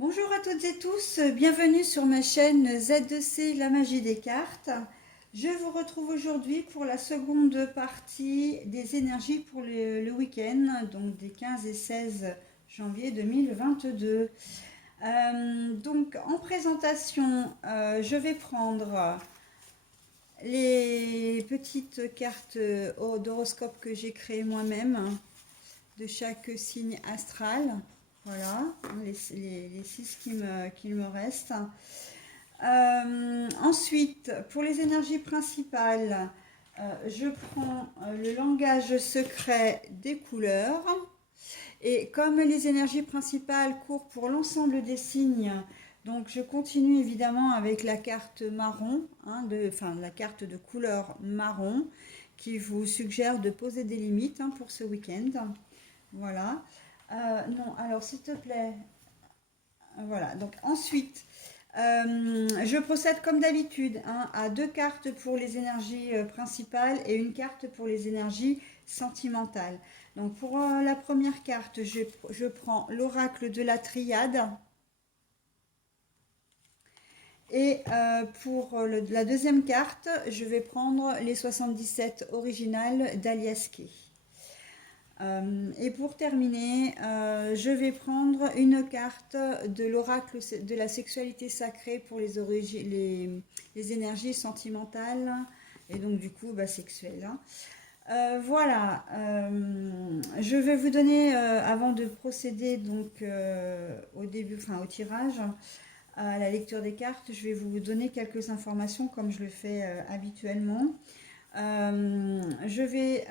Bonjour à toutes et tous, bienvenue sur ma chaîne Z2C La Magie des Cartes. Je vous retrouve aujourd'hui pour la seconde partie des énergies pour le week-end, donc des 15 et 16 janvier 2022. Donc en présentation, je vais prendre les petites cartes d'horoscope que j'ai créées moi-même de chaque signe astral. Voilà, les six qu'il me reste. Ensuite, pour les énergies principales, je prends le langage secret des couleurs. Et comme les énergies principales courent pour l'ensemble des signes, donc je continue évidemment avec la carte marron, enfin la carte de couleur marron, qui vous suggère de poser des limites pour ce week-end. Voilà. Non, alors s'il te plaît. Voilà. Donc ensuite, je procède comme d'habitude à deux cartes pour les énergies principales et une carte pour les énergies sentimentales. Donc pour la première carte, je prends l'oracle de la triade. Et pour la deuxième carte, je vais prendre les 77 originales d'Alias Kay. Et pour terminer, je vais prendre une carte de l'oracle de la sexualité sacrée pour les énergies sentimentales et donc du coup sexuelles. Voilà, je vais vous donner, avant de procéder donc au début, enfin au tirage, à la lecture des cartes, je vais vous donner quelques informations comme je le fais habituellement. Je vais,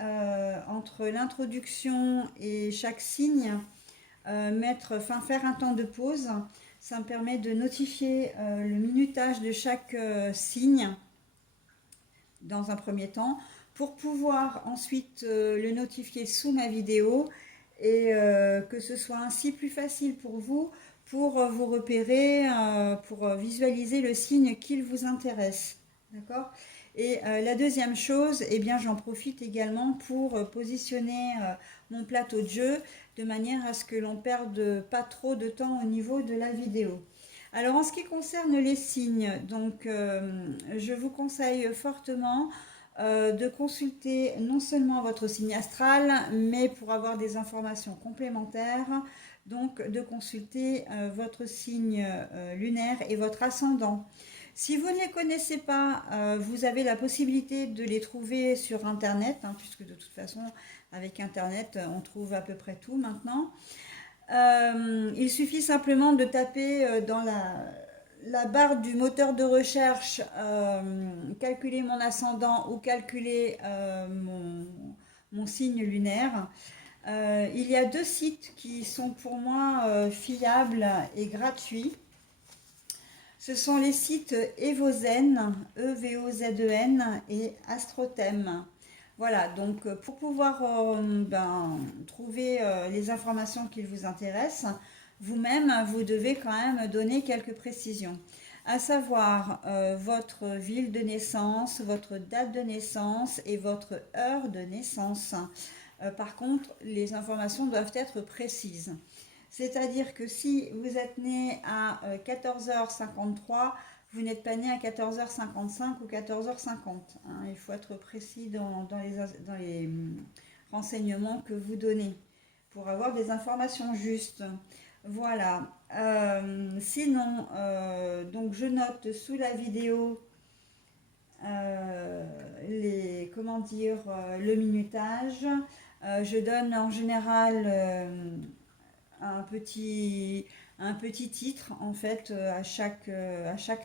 entre l'introduction et chaque signe, faire un temps de pause. Ça me permet de notifier le minutage de chaque signe dans un premier temps pour pouvoir ensuite le notifier sous ma vidéo et que ce soit ainsi plus facile pour vous vous repérer, pour visualiser le signe qu'il vous intéresse. D'accord? Et la deuxième chose, eh bien, j'en profite également pour positionner mon plateau de jeu de manière à ce que l'on perde pas trop de temps au niveau de la vidéo. Alors en ce qui concerne les signes, donc je vous conseille fortement de consulter non seulement votre signe astral, mais pour avoir des informations complémentaires, donc de consulter votre signe lunaire et votre ascendant. Si vous ne les connaissez pas, vous avez la possibilité de les trouver sur Internet, puisque de toute façon, avec Internet, on trouve à peu près tout maintenant. Il suffit simplement de taper dans la barre du moteur de recherche calculer mon ascendant ou calculer mon signe lunaire. Il y a deux sites qui sont pour moi fiables et gratuits. Ce sont les sites Evozen, Evozen et Astrothème. Voilà, donc pour pouvoir trouver les informations qui vous intéressent, vous-même, vous devez quand même donner quelques précisions. À savoir votre ville de naissance, votre date de naissance et votre heure de naissance. Par contre, les informations doivent être précises. C'est-à-dire que si vous êtes né à 14h53, vous n'êtes pas né à 14h55 ou 14h50. Il faut être précis dans les renseignements que vous donnez pour avoir des informations justes. Voilà. Sinon, donc je note sous la vidéo le minutage. Je donne en général un petit titre en fait à chaque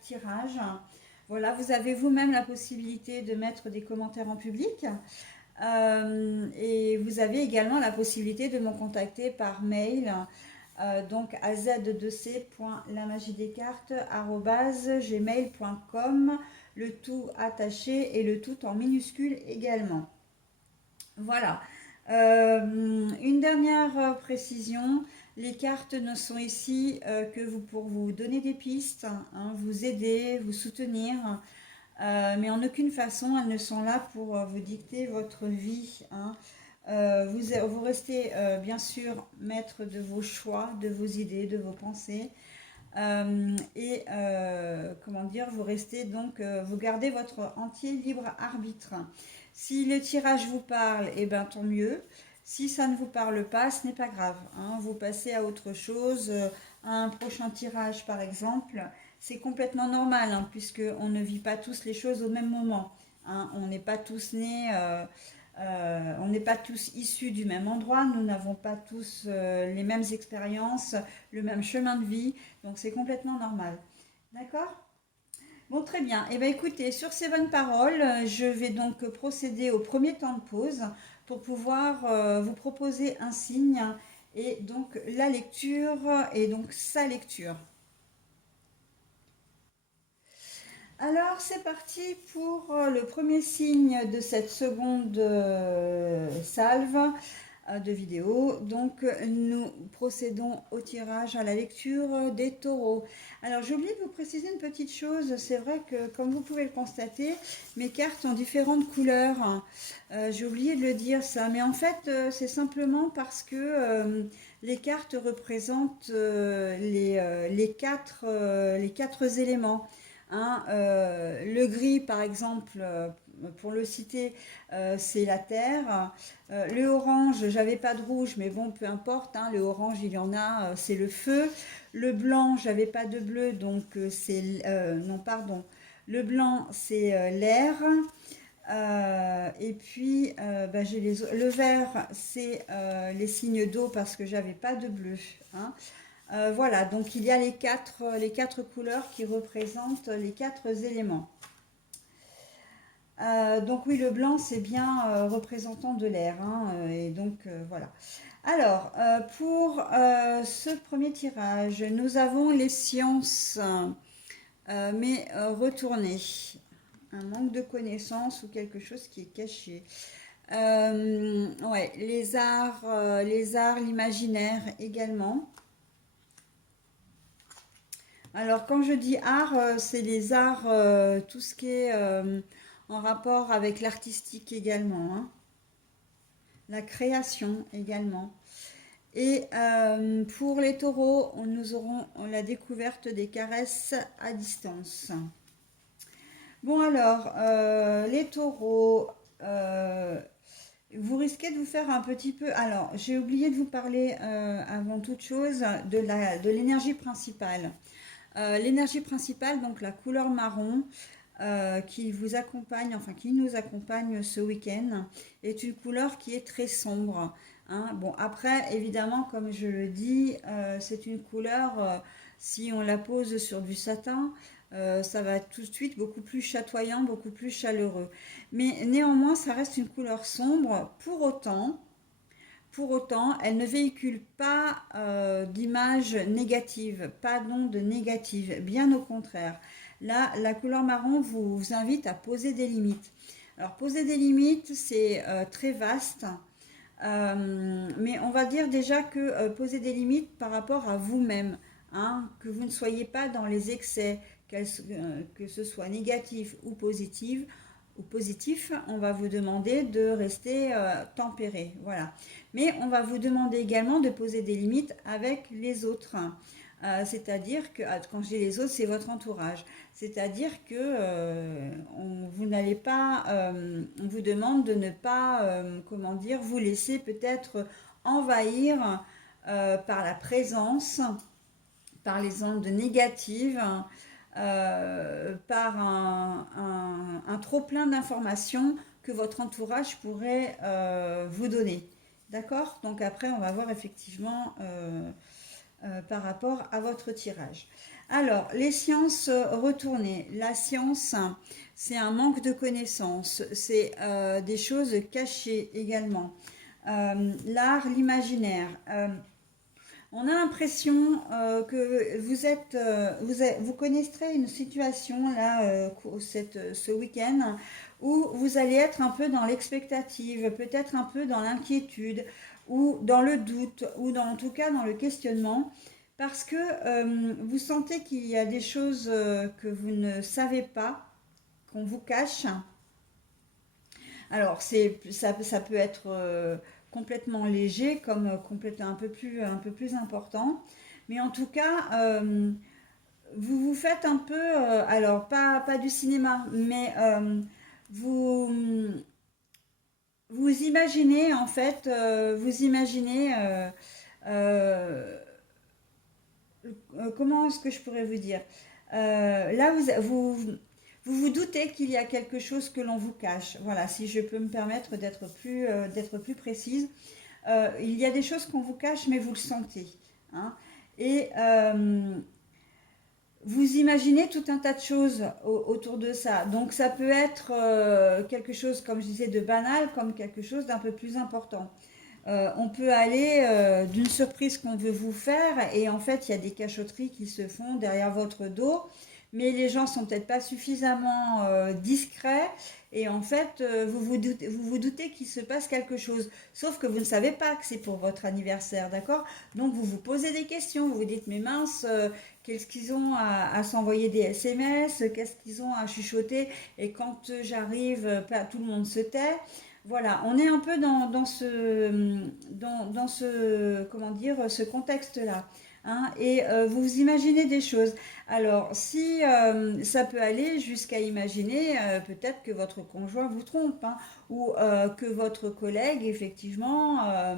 tirage. Voilà, vous avez vous-même la possibilité de mettre des commentaires en public et vous avez également la possibilité de me contacter par mail. Donc à z2c.lamagidescartes@gmail.com, le tout attaché et le tout en minuscule également. Voilà. Une dernière précision, les cartes ne sont ici que pour vous donner des pistes, vous aider, vous soutenir, mais en aucune façon elles ne sont là pour vous dicter votre vie. Vous restez bien sûr maître de vos choix, de vos idées, de vos pensées. Comment dire, vous restez donc, vous gardez votre entier libre arbitre. Si le tirage vous parle, eh ben tant mieux. Si ça ne vous parle pas, ce n'est pas grave, hein. Vous passez à autre chose, à un prochain tirage par exemple. C'est complètement normal, hein, puisque on ne vit pas tous les choses au même moment, hein. On n'est pas tous nés, on n'est pas tous issus du même endroit. Nous n'avons pas tous les mêmes expériences, le même chemin de vie. Donc c'est complètement normal. D'accord? Bon, très bien. Eh bien, écoutez, sur ces bonnes paroles, je vais donc procéder au premier temps de pause pour pouvoir vous proposer un signe et donc la lecture et donc sa lecture. Alors, c'est parti pour le premier signe de cette seconde salve de vidéo. Donc, nous procédons au tirage, à la lecture des taureaux. Alors, j'ai oublié de vous préciser une petite chose. C'est vrai que, comme vous pouvez le constater, mes cartes ont différentes couleurs. J'ai oublié de le dire ça, mais en fait, c'est simplement parce que les cartes représentent les quatre éléments. Hein, le gris, par exemple, pour le citer, c'est la terre. Le orange, j'avais pas de rouge, mais bon, peu importe, hein, le orange, il y en a, c'est le feu. Le blanc, j'avais pas de bleu, donc non, pardon. Le blanc, c'est l'air. Et puis, bah, le vert, c'est les signes d'eau parce que j'avais pas de bleu, hein. Voilà, donc il y a les quatre couleurs qui représentent les quatre éléments. Donc oui, le blanc, c'est bien représentant de l'air, hein, et donc voilà. Alors, pour ce premier tirage, nous avons les sciences, mais retournées. Un manque de connaissances ou quelque chose qui est caché. Ouais, les arts, l'imaginaire également. Alors, quand je dis art, c'est les arts, tout ce qui est en rapport avec l'artistique également, hein. La création également. Et pour les taureaux, nous aurons la découverte des caresses à distance. Bon alors, les taureaux, euh, vous risquez de vous faire un petit peu... Alors, j'ai oublié de vous parler avant toute chose de l'énergie principale. L'énergie principale, donc la couleur marron, qui vous accompagne, enfin qui nous accompagne ce week-end, est une couleur qui est très sombre, hein. Bon, après, évidemment, comme je le dis, c'est une couleur, si on la pose sur du satin, ça va tout de suite beaucoup plus chatoyant, beaucoup plus chaleureux. Mais néanmoins, ça reste une couleur sombre. Pour autant, elle ne véhicule pas d'image négative, pas d'onde négative, bien au contraire. Là, la couleur marron vous invite à poser des limites. Alors, poser des limites, c'est très vaste, mais on va dire déjà que poser des limites par rapport à vous-même, hein, que vous ne soyez pas dans les excès, que ce soit négatif ou positif, on va vous demander de rester tempéré. Voilà. Mais on va vous demander également de poser des limites avec les autres. C'est-à-dire que, quand je dis les autres, c'est votre entourage. C'est-à-dire que vous n'allez pas, on vous demande de ne pas, comment dire, vous laisser peut-être envahir par la présence, par les ondes négatives, par un trop-plein d'informations que votre entourage pourrait vous donner. D'accord? Donc après, on va voir effectivement par rapport à votre tirage. Alors, les sciences retournées. La science, c'est un manque de connaissances, c'est des choses cachées également. L'art, l'imaginaire. On a l'impression que vous connaîtrez une situation là, ce week-end, où vous allez être un peu dans l'expectative, peut-être un peu dans l'inquiétude, ou dans le doute, ou en tout cas dans le questionnement, parce que vous sentez qu'il y a des choses que vous ne savez pas, qu'on vous cache. Alors, ça peut être complètement léger, comme complètement un peu plus important. Mais en tout cas, vous vous faites un peu, alors pas du cinéma, mais vous, vous imaginez en fait, vous imaginez, euh, comment est-ce que je pourrais vous dire? Là, vous vous doutez qu'il y a quelque chose que l'on vous cache. Voilà, si je peux me permettre d'être plus précise. Il y a des choses qu'on vous cache, mais vous le sentez. Hein. Et vous imaginez tout un tas de choses autour de ça. Donc ça peut être quelque chose, comme je disais, de banal, comme quelque chose d'un peu plus important. On peut aller d'une surprise qu'on veut vous faire et en fait il y a des cachotteries qui se font derrière votre dos, mais les gens sont peut-être pas suffisamment discrets et en fait vous vous doutez qu'il se passe quelque chose, sauf que vous ne savez pas que c'est pour votre anniversaire, d'accord? Donc vous vous posez des questions, vous vous dites mais mince, qu'est-ce qu'ils ont à s'envoyer des SMS, qu'est-ce qu'ils ont à chuchoter et quand j'arrive, tout le monde se tait. Voilà, on est un peu dans ce, comment dire, ce contexte-là. Hein, et vous imaginez des choses. Alors, si ça peut aller jusqu'à imaginer peut-être que votre conjoint vous trompe, hein, ou que votre collègue, effectivement,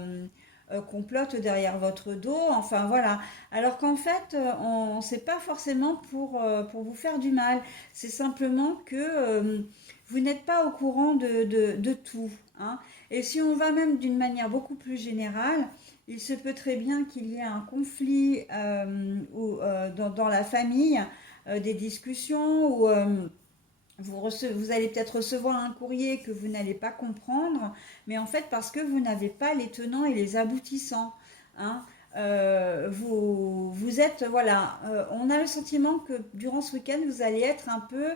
complote derrière votre dos. Enfin, voilà. Alors qu'en fait, on ne sait pas forcément pour vous faire du mal. C'est simplement que vous n'êtes pas au courant de tout. Hein. Et si on va même d'une manière beaucoup plus générale, il se peut très bien qu'il y ait un conflit dans la famille, des discussions où vous allez peut-être recevoir un courrier que vous n'allez pas comprendre, mais en fait parce que vous n'avez pas les tenants et les aboutissants. Hein. Vous êtes, voilà, on a le sentiment que durant ce week-end, vous allez être un peu,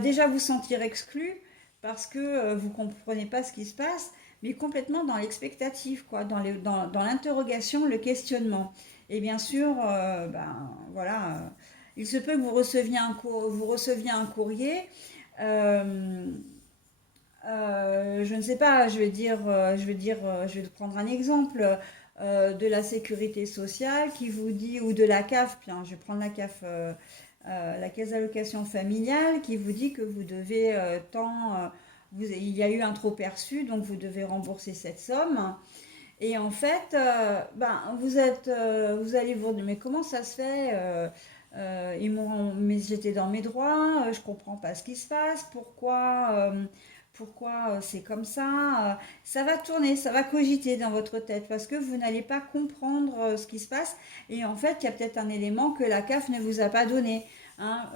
déjà vous sentir exclu parce que vous ne comprenez pas ce qui se passe, mais complètement dans l'expectative, quoi, dans l'interrogation, le questionnement. Et bien sûr, voilà, il se peut que vous receviez un courrier. euh, je ne sais pas, je vais prendre un exemple de la sécurité sociale qui vous dit, ou de la CAF, bien, je vais prendre la CAF, la caisse d'allocation familiale, qui vous dit que vous devez il y a eu un trop perçu, donc vous devez rembourser cette somme. Et en fait, vous allez vous dire, mais comment ça se fait mais j'étais dans mes droits, je comprends pas ce qui se passe, pourquoi c'est comme ça. Ça va tourner, ça va cogiter dans votre tête parce que vous n'allez pas comprendre ce qui se passe. Et en fait, il y a peut-être un élément que la CAF ne vous a pas donné. Hein.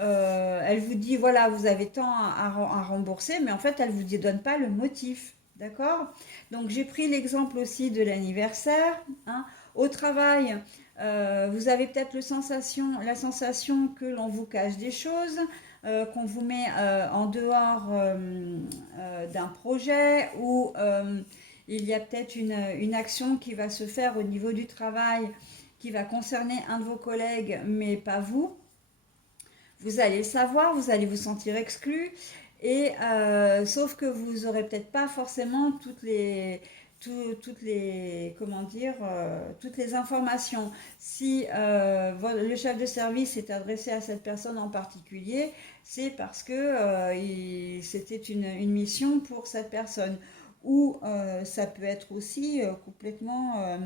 Elle vous dit, voilà, vous avez tant à rembourser, mais en fait, elle ne vous donne pas le motif. D'accord? Donc j'ai pris l'exemple aussi de l'anniversaire. Hein. Au travail, vous avez peut-être la sensation que l'on vous cache des choses, qu'on vous met en dehors d'un projet ou il y a peut-être une action qui va se faire au niveau du travail qui va concerner un de vos collègues, mais pas vous. Vous allez le savoir, vous allez vous sentir exclu, et sauf que vous n'aurez peut-être pas forcément toutes les, comment dire, toutes les informations. Si le chef de service est adressé à cette personne en particulier, c'est parce que c'était une mission pour cette personne. Ou ça peut être aussi complètement,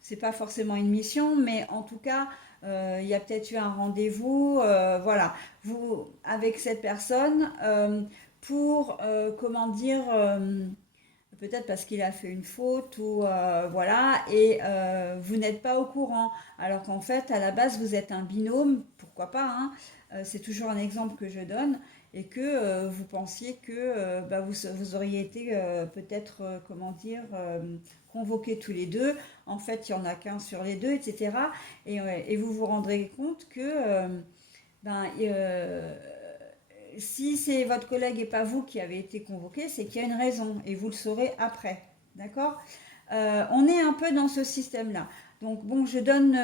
c'est pas forcément une mission, mais en tout cas, il y a peut-être eu un rendez-vous, voilà, avec cette personne pour, comment dire, peut-être parce qu'il a fait une faute ou voilà, et vous n'êtes pas au courant. Alors qu'en fait, à la base, vous êtes un binôme, pourquoi pas, hein, c'est toujours un exemple que je donne, et que vous pensiez que vous auriez été peut-être, comment dire, convoqués tous les deux. En fait, il n'y en a qu'un sur les deux, etc. Et vous vous rendrez compte que ben, euh, si c'est votre collègue et pas vous qui avez été convoqué, c'est qu'il y a une raison et vous le saurez après. D'accord? On est un peu dans ce système-là. Donc, bon, je donne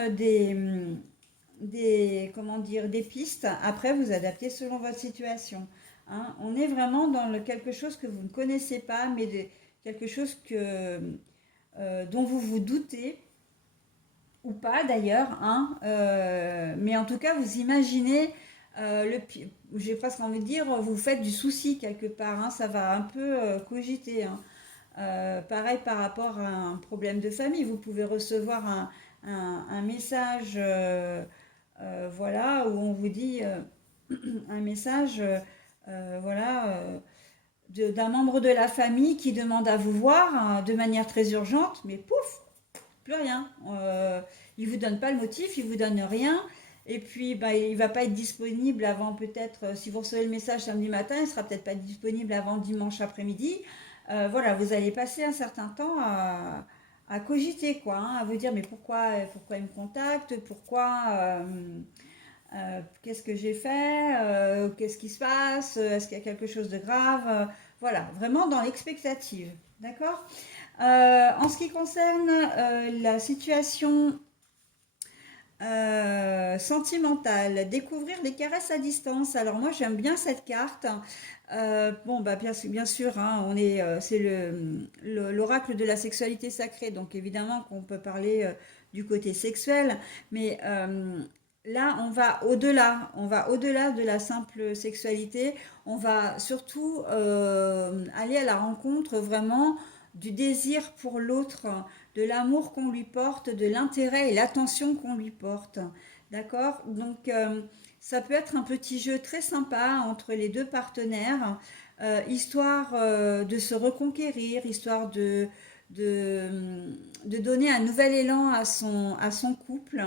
comment dire, des pistes. Après, vous adaptez selon votre situation. Hein. On est vraiment dans quelque chose que vous ne connaissez pas, mais quelque chose dont vous vous doutez ou pas d'ailleurs, hein, mais en tout cas, vous imaginez, j'ai presque envie de dire, vous faites du souci quelque part, hein, ça va un peu cogiter, hein. Pareil par rapport à un problème de famille, vous pouvez recevoir un message, voilà, où on vous dit un message, voilà, d'un membre de la famille qui demande à vous voir de manière très urgente, mais pouf, plus rien. Il vous donne pas le motif, il vous donne rien. Et puis, bah, il va pas être disponible avant peut-être, si vous recevez le message samedi matin, il sera peut-être pas disponible avant dimanche après-midi. Voilà, vous allez passer un certain temps à cogiter, quoi, hein, à vous dire, mais pourquoi il me contacte, qu'est-ce que j'ai fait, qu'est-ce qui se passe, est-ce qu'il y a quelque chose de grave, voilà, vraiment dans l'expectative, d'accord. En ce qui concerne la situation sentimentale, découvrir les caresses à distance. Alors moi j'aime bien cette carte. Bon bah bien sûr, hein, c'est l'oracle de la sexualité sacrée, donc évidemment qu'on peut parler du côté sexuel, mais là on va au-delà de la simple sexualité. On va surtout aller à la rencontre vraiment du désir pour l'autre, de l'amour qu'on lui porte, de l'intérêt et l'attention qu'on lui porte. D'accord. Donc, ça peut être un petit jeu très sympa entre les deux partenaires, histoire de se reconquérir, histoire de donner un nouvel élan à son couple.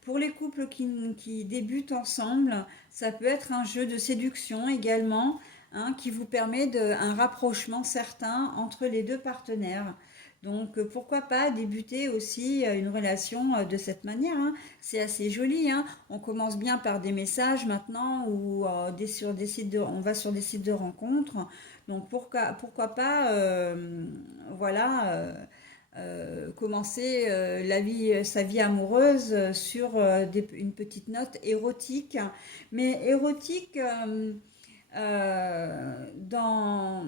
Pour les couples qui débutent ensemble, ça peut être un jeu de séduction également, hein, qui vous permet un rapprochement certain entre les deux partenaires. Donc pourquoi pas débuter aussi une relation de cette manière, hein. C'est assez joli, hein. On commence bien par des messages maintenant ou on va sur des sites de rencontres. Donc pourquoi pas voilà, commencer sa vie amoureuse sur une petite note érotique, mais érotique dans,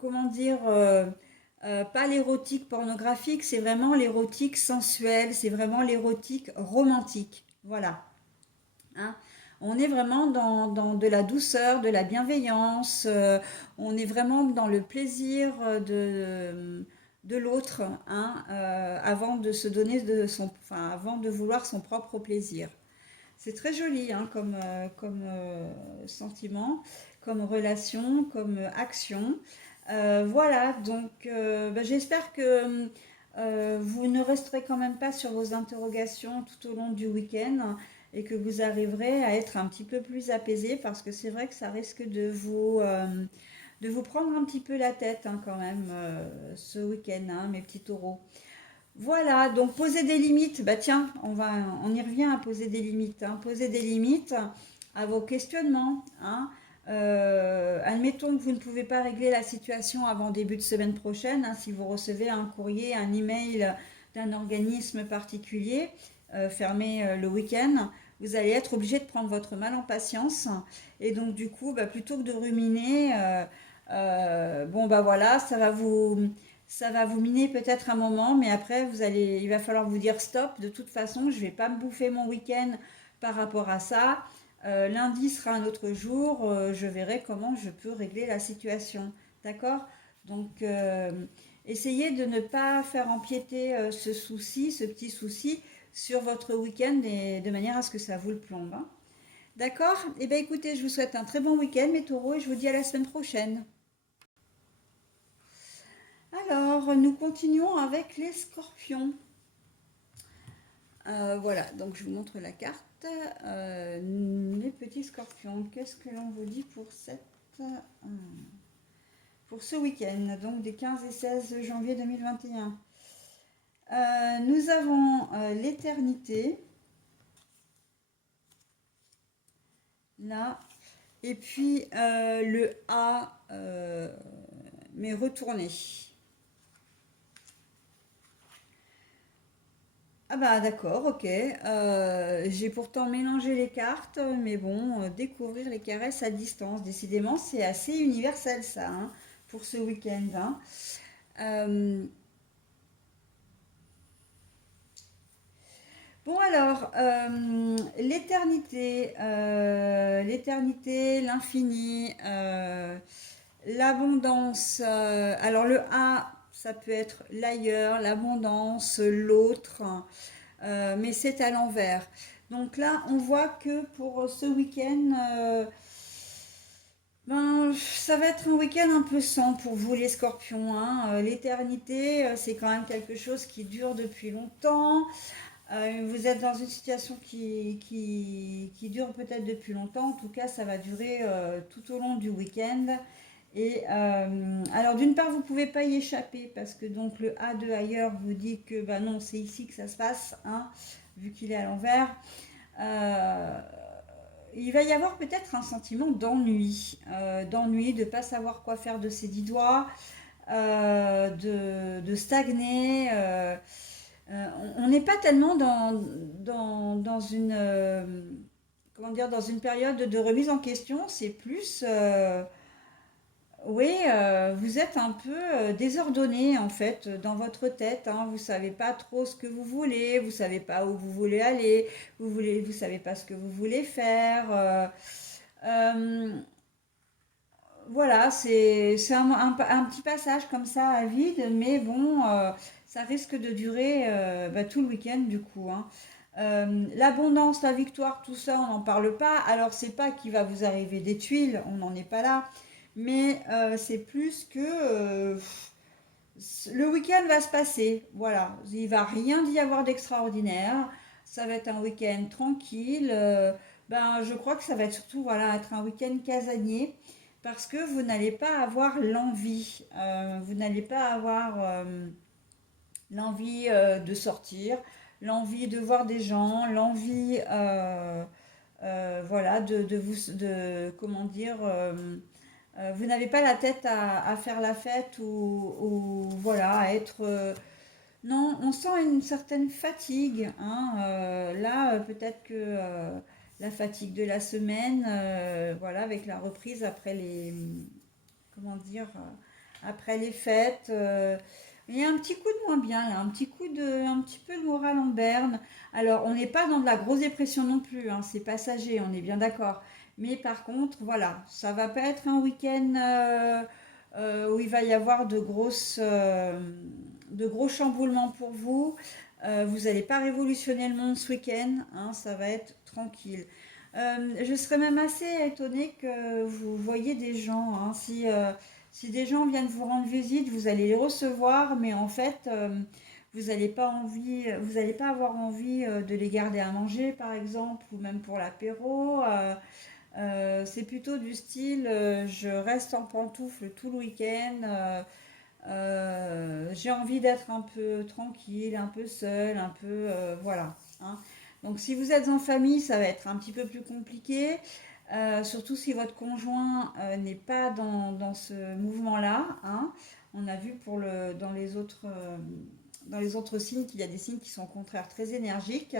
comment dire, pas l'érotique pornographique, c'est vraiment l'érotique sensuelle, c'est vraiment l'érotique romantique. Voilà. Hein. On est vraiment dans de la douceur, de la bienveillance, on est vraiment dans le plaisir de l'autre, hein, avant de se donner enfin, avant de vouloir son propre plaisir. C'est très joli, hein, comme sentiment, comme relation, comme action. Voilà, donc bah, j'espère que vous ne resterez quand même pas sur vos interrogations tout au long du week-end et que vous arriverez à être un petit peu plus apaisé parce que c'est vrai que ça risque de vous prendre un petit peu la tête, hein, quand même ce week-end, hein, mes petits taureaux. Voilà, donc poser des limites. Bah tiens, on y revient à poser des limites, hein. Poser des limites à vos questionnements, hein. Admettons que vous ne pouvez pas régler la situation avant début de semaine prochaine, hein, si vous recevez un courrier, un email d'un organisme particulier fermé le week-end, vous allez être obligé de prendre votre mal en patience. Et donc du coup, bah, plutôt que de ruminer, bon bah voilà, ça va vous miner peut-être un moment, mais après, il va falloir vous dire stop. De toute façon, je ne vais pas me bouffer mon week-end par rapport à ça. Lundi sera un autre jour. Je verrai comment je peux régler la situation. D'accord. Donc, essayez de ne pas faire empiéter ce petit souci, sur votre week-end et de manière à ce que ça vous le plombe, hein. D'accord. Eh bien, écoutez, je vous souhaite un très bon week-end, mes taureaux, et je vous dis à la semaine prochaine. Alors, nous continuons avec les scorpions. Voilà, donc je vous montre la carte. Les petits scorpions, qu'est-ce que l'on vous dit pour ce week-end, donc des 15 et 16 janvier 2021. Nous avons l'éternité, là, et puis le A, mais retourné. Ah bah d'accord, ok. J'ai pourtant mélangé les cartes, mais bon, découvrir les caresses à distance, décidément, c'est assez universel ça, hein, pour ce week-end, hein. Euh, Bon alors, l'éternité, l'infini, l'abondance. Alors le A, ça peut être l'ailleurs, l'abondance, l'autre, mais c'est à l'envers. Donc là, on voit que pour ce week-end, ben, ça va être un week-end un peu sans pour vous les scorpions, hein. L'éternité, c'est quand même quelque chose qui dure depuis longtemps. Vous êtes dans une situation qui dure peut-être depuis longtemps. En tout cas, ça va durer tout au long du week-end. Et alors, d'une part, vous ne pouvez pas y échapper parce que donc le A de ailleurs vous dit que bah non, c'est ici que ça se passe, hein, vu qu'il est à l'envers. Euh, il va y avoir peut-être un sentiment d'ennui, de ne pas savoir quoi faire de ses 10 doigts, de stagner. On n'est pas tellement dans une, comment dire, dans une période de remise en question, c'est plus, oui, vous êtes un peu désordonné en fait dans votre tête, hein. Vous savez pas trop ce que vous voulez, vous savez pas où vous voulez aller, vous savez pas ce que vous voulez faire. Euh, voilà, c'est un petit passage comme ça à vide, mais bon, ça risque de durer bah, tout le week-end du coup, hein. L'abondance, la victoire, tout ça, on n'en parle pas. Alors, c'est pas qu'il va vous arriver des tuiles, on n'en est pas là, mais c'est plus que le week-end va se passer. Voilà, il va rien y avoir d'extraordinaire. Ça va être un week-end tranquille. Ben, je crois que ça va être surtout voilà, être un week-end casanier parce que vous n'allez pas avoir l'envie. Vous n'allez pas avoir l'envie de sortir, l'envie de voir des gens, l'envie voilà, comment dire, vous n'avez pas la tête à faire la fête ou voilà, à être. Non, on sent une certaine fatigue, hein. Là, peut-être que la fatigue de la semaine, voilà, avec la reprise après les, comment dire, après les fêtes. Il y a un petit coup de moins bien, là, un petit peu de moral en berne. Alors, on n'est pas dans de la grosse dépression non plus, hein, c'est passager, on est bien d'accord. Mais par contre, voilà, ça va pas être un week-end où il va y avoir de gros chamboulements pour vous. Vous n'allez pas révolutionner le monde ce week-end, hein, ça va être tranquille. Je serais même assez étonnée que vous voyez des gens, hein. Si des gens viennent vous rendre visite, vous allez les recevoir, mais en fait, vous n'allez pas avoir envie de les garder à manger, par exemple, ou même pour l'apéro. C'est plutôt du style, je reste en pantoufle tout le week-end. J'ai envie d'être un peu tranquille, un peu seule, un peu, voilà, hein. Donc si vous êtes en famille, ça va être un petit peu plus compliqué. Surtout si votre conjoint n'est pas dans ce mouvement-là, hein. On a vu dans les autres signes qu'il y a des signes qui sont au contraire très énergiques.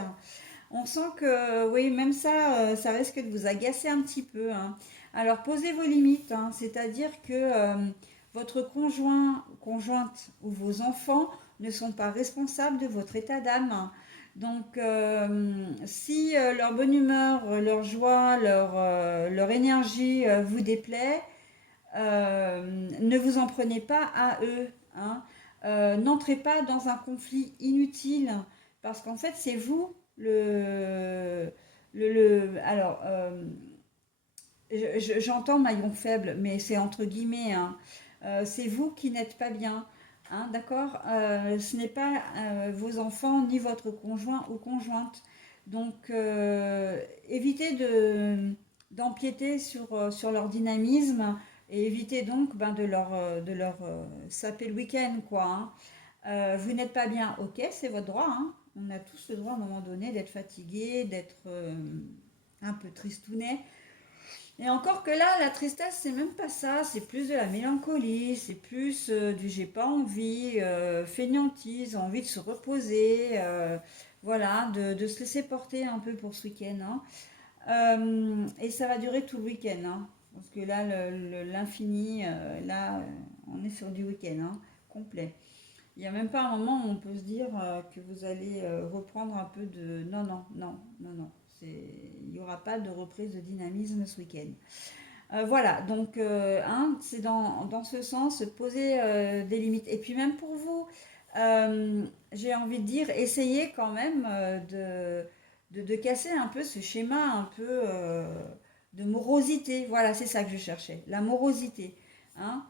On sent que, oui, même ça, ça risque de vous agacer un petit peu, hein. Alors posez vos limites, hein. C'est-à-dire que votre conjoint, conjointe ou vos enfants ne sont pas responsables de votre état d'âme. Donc, si leur bonne humeur, leur joie, leur énergie vous déplaît, ne vous en prenez pas à eux, hein. N'entrez pas dans un conflit inutile, parce qu'en fait, c'est vous alors, j'entends maillon faible, mais c'est entre guillemets, hein. C'est vous qui n'êtes pas bien, hein, d'accord. Ce n'est pas vos enfants ni votre conjoint ou conjointe. Donc, évitez d'empiéter sur leur dynamisme et évitez donc ben, de leur saper le week-end, quoi, hein. Vous n'êtes pas bien, ok, c'est votre droit, hein. On a tous le droit à un moment donné d'être fatigué, d'être un peu tristounet. Et encore que là, la tristesse, c'est même pas ça, c'est plus de la mélancolie, c'est plus du j'ai pas envie, fainéantise, envie de se reposer, voilà, de se laisser porter un peu pour ce week-end, hein. Et ça va durer tout le week-end, hein, parce que là, l'infini, là, on est sur du week-end, hein, complet. Il n'y a même pas un moment où on peut se dire que vous allez reprendre un peu de... Non, non, non, non, non. Il n'y aura pas de reprise de dynamisme ce week-end. Voilà, donc hein, c'est dans ce sens, poser des limites. Et puis même pour vous, j'ai envie de dire, essayez quand même de casser un peu ce schéma un peu de morosité. Voilà, c'est ça que je cherchais, la morosité. Hein.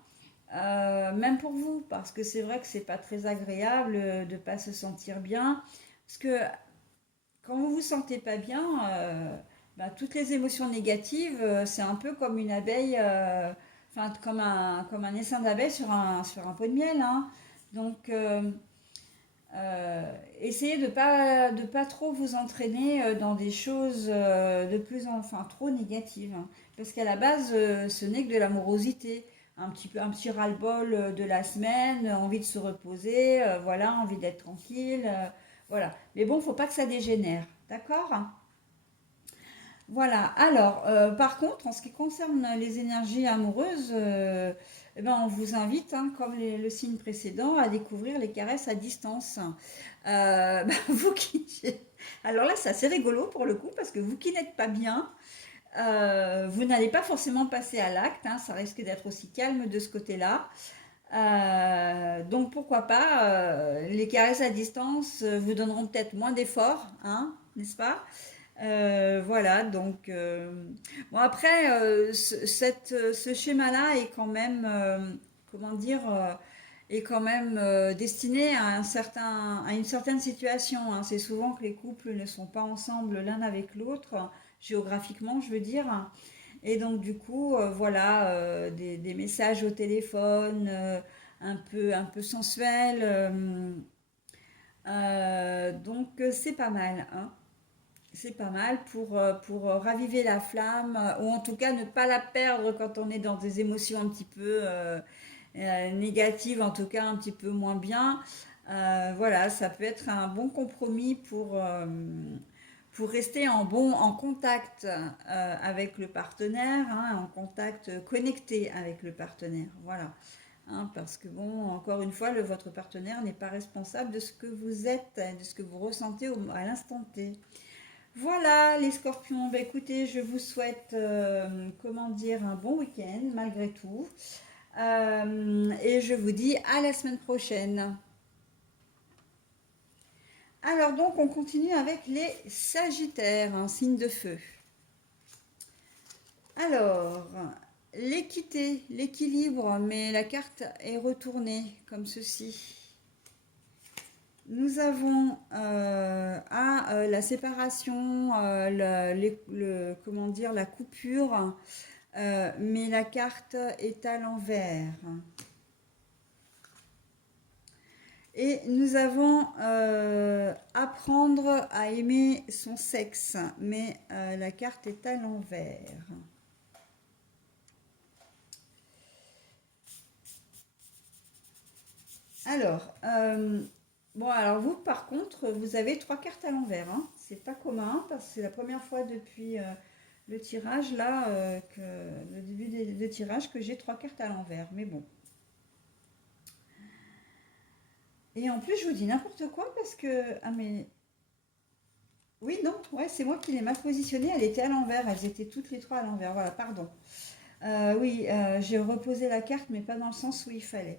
Même pour vous, parce que c'est vrai que c'est pas très agréable de pas se sentir bien. Parce que quand vous vous sentez pas bien, bah, toutes les émotions négatives, c'est un peu comme une abeille, enfin comme un essaim d'abeille sur un pot de miel. Hein. Donc, essayez de pas trop vous entraîner dans des choses enfin trop négatives, hein. Parce qu'à la base, ce n'est que de l'amorosité. Un petit ras-le-bol de la semaine, envie de se reposer, voilà, envie d'être tranquille, voilà. Mais bon, faut pas que ça dégénère, d'accord? Voilà. Alors, par contre, en ce qui concerne les énergies amoureuses, eh ben, on vous invite, hein, comme le signe précédent, à découvrir les caresses à distance. Ben, vous qui... Alors là, c'est assez rigolo pour le coup, parce que vous qui n'êtes pas bien, vous n'allez pas forcément passer à l'acte, hein, ça risque d'être aussi calme de ce côté-là. Donc pourquoi pas, les caresses à distance vous donneront peut-être moins d'efforts, hein, n'est-ce pas? Voilà, donc bon après ce schéma-là est quand même comment dire est quand même destiné à à une certaine situation. Hein. C'est souvent que les couples ne sont pas ensemble l'un avec l'autre, géographiquement, je veux dire. Et donc du coup, voilà, des messages au téléphone un peu sensuels. Donc c'est pas mal, hein. C'est pas mal pour raviver la flamme, ou en tout cas ne pas la perdre quand on est dans des émotions un petit peu négatives, en tout cas un petit peu moins bien. Voilà, ça peut être un bon compromis pour rester en contact avec le partenaire, hein, en contact connecté avec le partenaire. Voilà. Hein, parce que bon, encore une fois, votre partenaire n'est pas responsable de ce que vous êtes, de ce que vous ressentez à l'instant T. Voilà les scorpions, bah, écoutez, je vous souhaite, comment dire, un bon week-end malgré tout. Et je vous dis à la semaine prochaine. Alors donc on continue avec les sagittaires, un signe de feu. Alors, l'équité, l'équilibre, mais la carte est retournée comme ceci. Nous avons la séparation, comment dire, la coupure, mais la carte est à l'envers. Et nous avons apprendre à aimer son sexe, mais la carte est à l'envers. Alors, bon, alors vous, par contre, vous avez trois cartes à l'envers. Hein. C'est pas commun parce que c'est la première fois depuis le tirage, là, le début des tirages, que j'ai trois cartes à l'envers. Mais bon. Et en plus, je vous dis n'importe quoi parce que. Ah, mais. Oui, non, ouais, c'est moi qui l'ai mal positionnée. Elle était à l'envers. Elles étaient toutes les trois à l'envers. Voilà, pardon. Oui, j'ai reposé la carte, mais pas dans le sens où il fallait.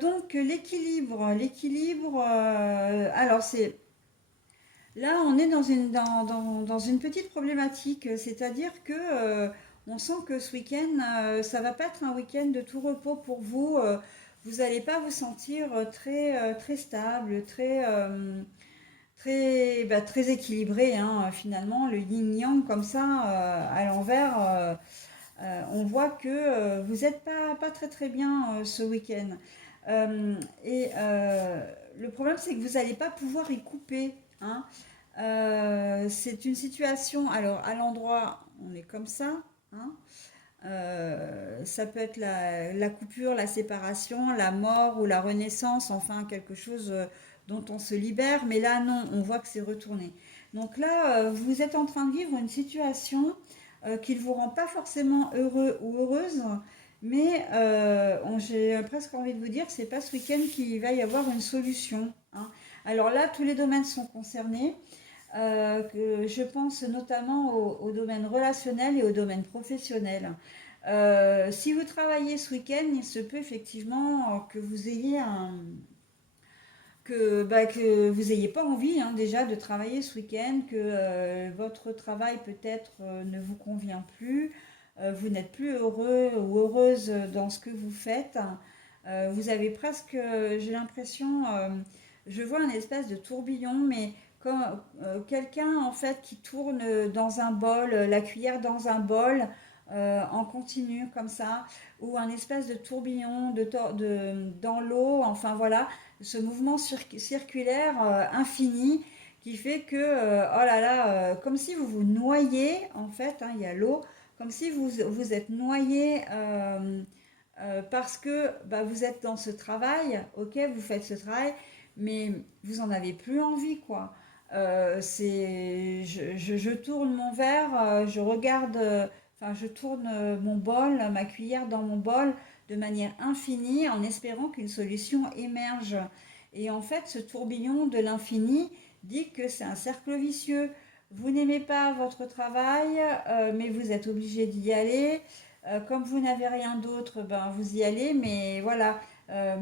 Donc l'équilibre, alors c'est là on est dans une petite problématique, c'est-à-dire que on sent que ce week-end, ça va pas être un week-end de tout repos pour vous. Vous n'allez pas vous sentir très stable, très équilibré. Hein, finalement, le yin-yang comme ça à l'envers. On voit que vous n'êtes pas très bien ce week-end. Et le problème, c'est que vous n'allez pas pouvoir y couper. Hein. C'est une situation, alors à l'endroit, on est comme ça. Hein. Ça peut être la coupure, la séparation, la mort ou la renaissance, enfin quelque chose dont on se libère. Mais là, non, on voit que c'est retourné. Donc là, vous êtes en train de vivre une situation qui ne vous rend pas forcément heureux ou heureuse, Mais j'ai presque envie de vous dire, c'est pas ce week-end qu'il va y avoir une solution, hein. Alors là, tous les domaines sont concernés. Que je pense notamment au domaine relationnel et au domaine professionnel. Si vous travaillez ce week-end, il se peut effectivement que vous ayez que vous n'ayez pas envie, hein, déjà de travailler ce week-end, que votre travail peut-être ne vous convient plus, vous n'êtes plus heureux ou heureuse dans ce que vous faites. Vous avez presque, j'ai l'impression, je vois un espèce de tourbillon, mais comme quelqu'un en fait qui tourne dans un bol, la cuillère dans un bol, en continu comme ça, ou un espèce de tourbillon dans l'eau, enfin voilà, ce mouvement circulaire infini qui fait que, oh là là, comme si vous vous noyez, en fait, hein, il y a l'eau, comme si vous êtes noyé parce que bah, vous êtes dans ce travail, ok, vous faites ce travail, mais vous en avez plus envie, quoi. Je tourne mon verre, je regarde, enfin, je tourne mon bol, ma cuillère dans mon bol de manière infinie en espérant qu'une solution émerge. Et en fait, ce tourbillon de l'infini dit que c'est un cercle vicieux. Vous n'aimez pas votre travail, mais vous êtes obligé d'y aller. Comme vous n'avez rien d'autre, ben vous y allez, mais voilà, euh,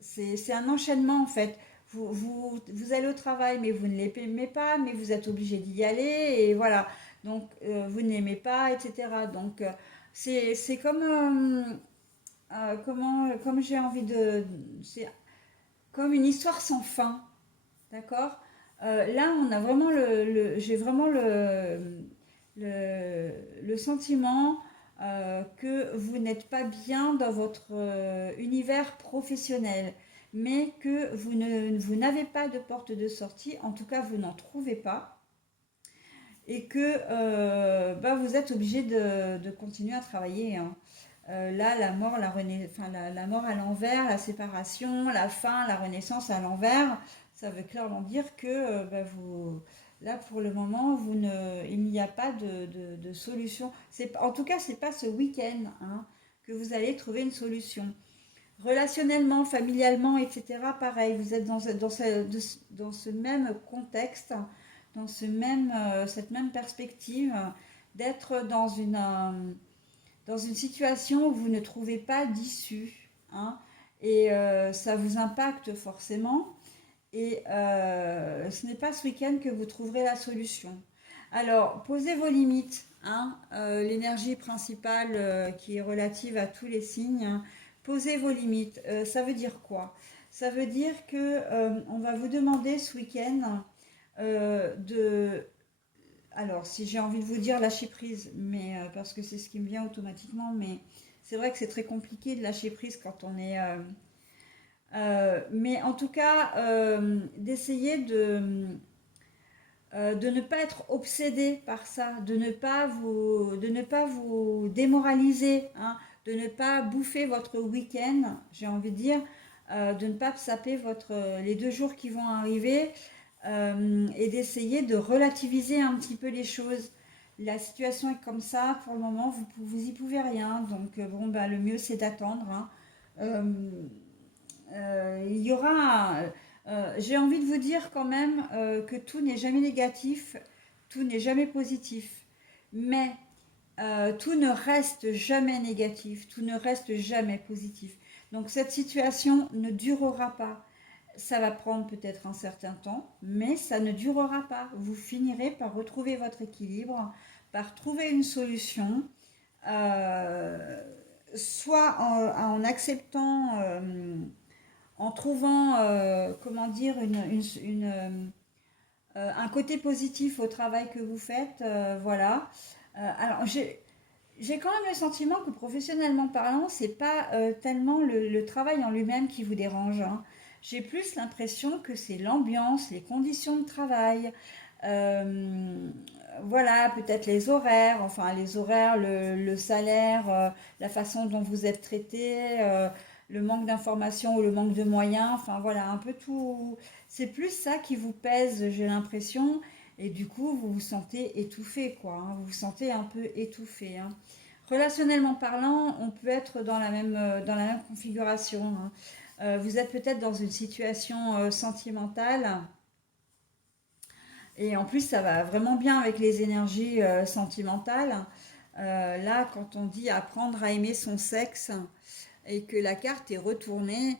c'est un enchaînement en fait. Vous allez au travail, mais vous ne l'aimez pas, mais vous êtes obligé d'y aller, et voilà. Donc, vous n'aimez pas, etc. Donc, c'est comme, comme j'ai envie de... C'est comme une histoire sans fin, d'accord. Là, on a vraiment j'ai vraiment le sentiment que vous n'êtes pas bien dans votre univers professionnel, mais que vous n'avez pas de porte de sortie, en tout cas vous n'en trouvez pas, et que bah, vous êtes obligé de continuer à travailler, hein. Là, la mort, enfin, la mort à l'envers, la séparation, la fin, la renaissance à l'envers, ça veut clairement dire que bah, là, pour le moment, il n'y a pas de solution. En tout cas, c'est pas ce week-end, hein, que vous allez trouver une solution. Relationnellement, familialement, etc., pareil, vous êtes dans ce même contexte, dans cette même perspective, d'être dans une situation où vous ne trouvez pas d'issue, hein, et ça vous impacte forcément. Et ce n'est pas ce week-end que vous trouverez la solution. Alors, posez vos limites, hein, l'énergie principale qui est relative à tous les signes, hein. Posez vos limites. Ça veut dire quoi? Ça veut dire que on va vous demander ce week-end de... Alors, si j'ai envie de vous dire lâcher prise, mais parce que c'est ce qui me vient automatiquement, mais c'est vrai que c'est très compliqué de lâcher prise quand on est... mais en tout cas, d'essayer de ne pas être obsédé par ça, de ne pas vous démoraliser, hein, de ne pas bouffer votre week-end, j'ai envie de dire, de ne pas saper les 2 jours qui vont arriver, et d'essayer de relativiser un petit peu les choses. La situation est comme ça, pour le moment, vous y pouvez rien, donc bon, bah, le mieux c'est d'attendre, hein. Euh, il y aura, j'ai envie de vous dire quand même que tout n'est jamais négatif, tout n'est jamais positif, mais tout ne reste jamais négatif, tout ne reste jamais positif. Donc cette situation ne durera pas. Ça va prendre peut-être un certain temps, mais ça ne durera pas. Vous finirez par retrouver votre équilibre, par trouver une solution, euh, soit en acceptant en trouvant, comment dire, un côté positif au travail que vous faites, voilà. Alors, j'ai quand même le sentiment que professionnellement parlant, c'est pas tellement le travail en lui-même qui vous dérange, hein. J'ai plus l'impression que c'est l'ambiance, les conditions de travail, euh, voilà, peut-être les horaires, enfin les horaires, le salaire, la façon dont vous êtes traité, le manque d'informations ou le manque de moyens, enfin voilà, un peu tout. C'est plus ça qui vous pèse, j'ai l'impression, et du coup vous vous sentez étouffé, quoi, hein. Vous vous sentez un peu étouffé, hein. relationnellement parlant, on peut être dans la même configuration, hein. Vous êtes peut-être dans une situation sentimentale et en plus ça va vraiment bien avec les énergies sentimentales. Là, quand on dit apprendre à aimer son sexe et que la carte est retournée,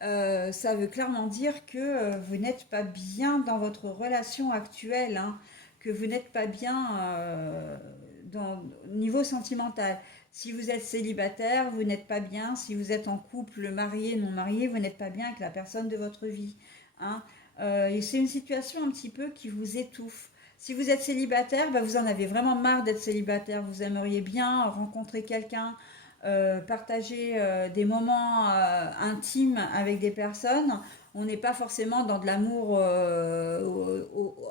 ça veut clairement dire que vous n'êtes pas bien dans votre relation actuelle, hein, que vous n'êtes pas bien au niveau sentimental. Si vous êtes célibataire, vous n'êtes pas bien. Si vous êtes en couple, marié, non marié, vous n'êtes pas bien avec la personne de votre vie, hein. Et c'est une situation un petit peu qui vous étouffe. Si vous êtes célibataire, bah, vous en avez vraiment marre d'être célibataire. Vous aimeriez bien rencontrer quelqu'un, partager des moments intimes avec des personnes. On n'est pas forcément dans de l'amour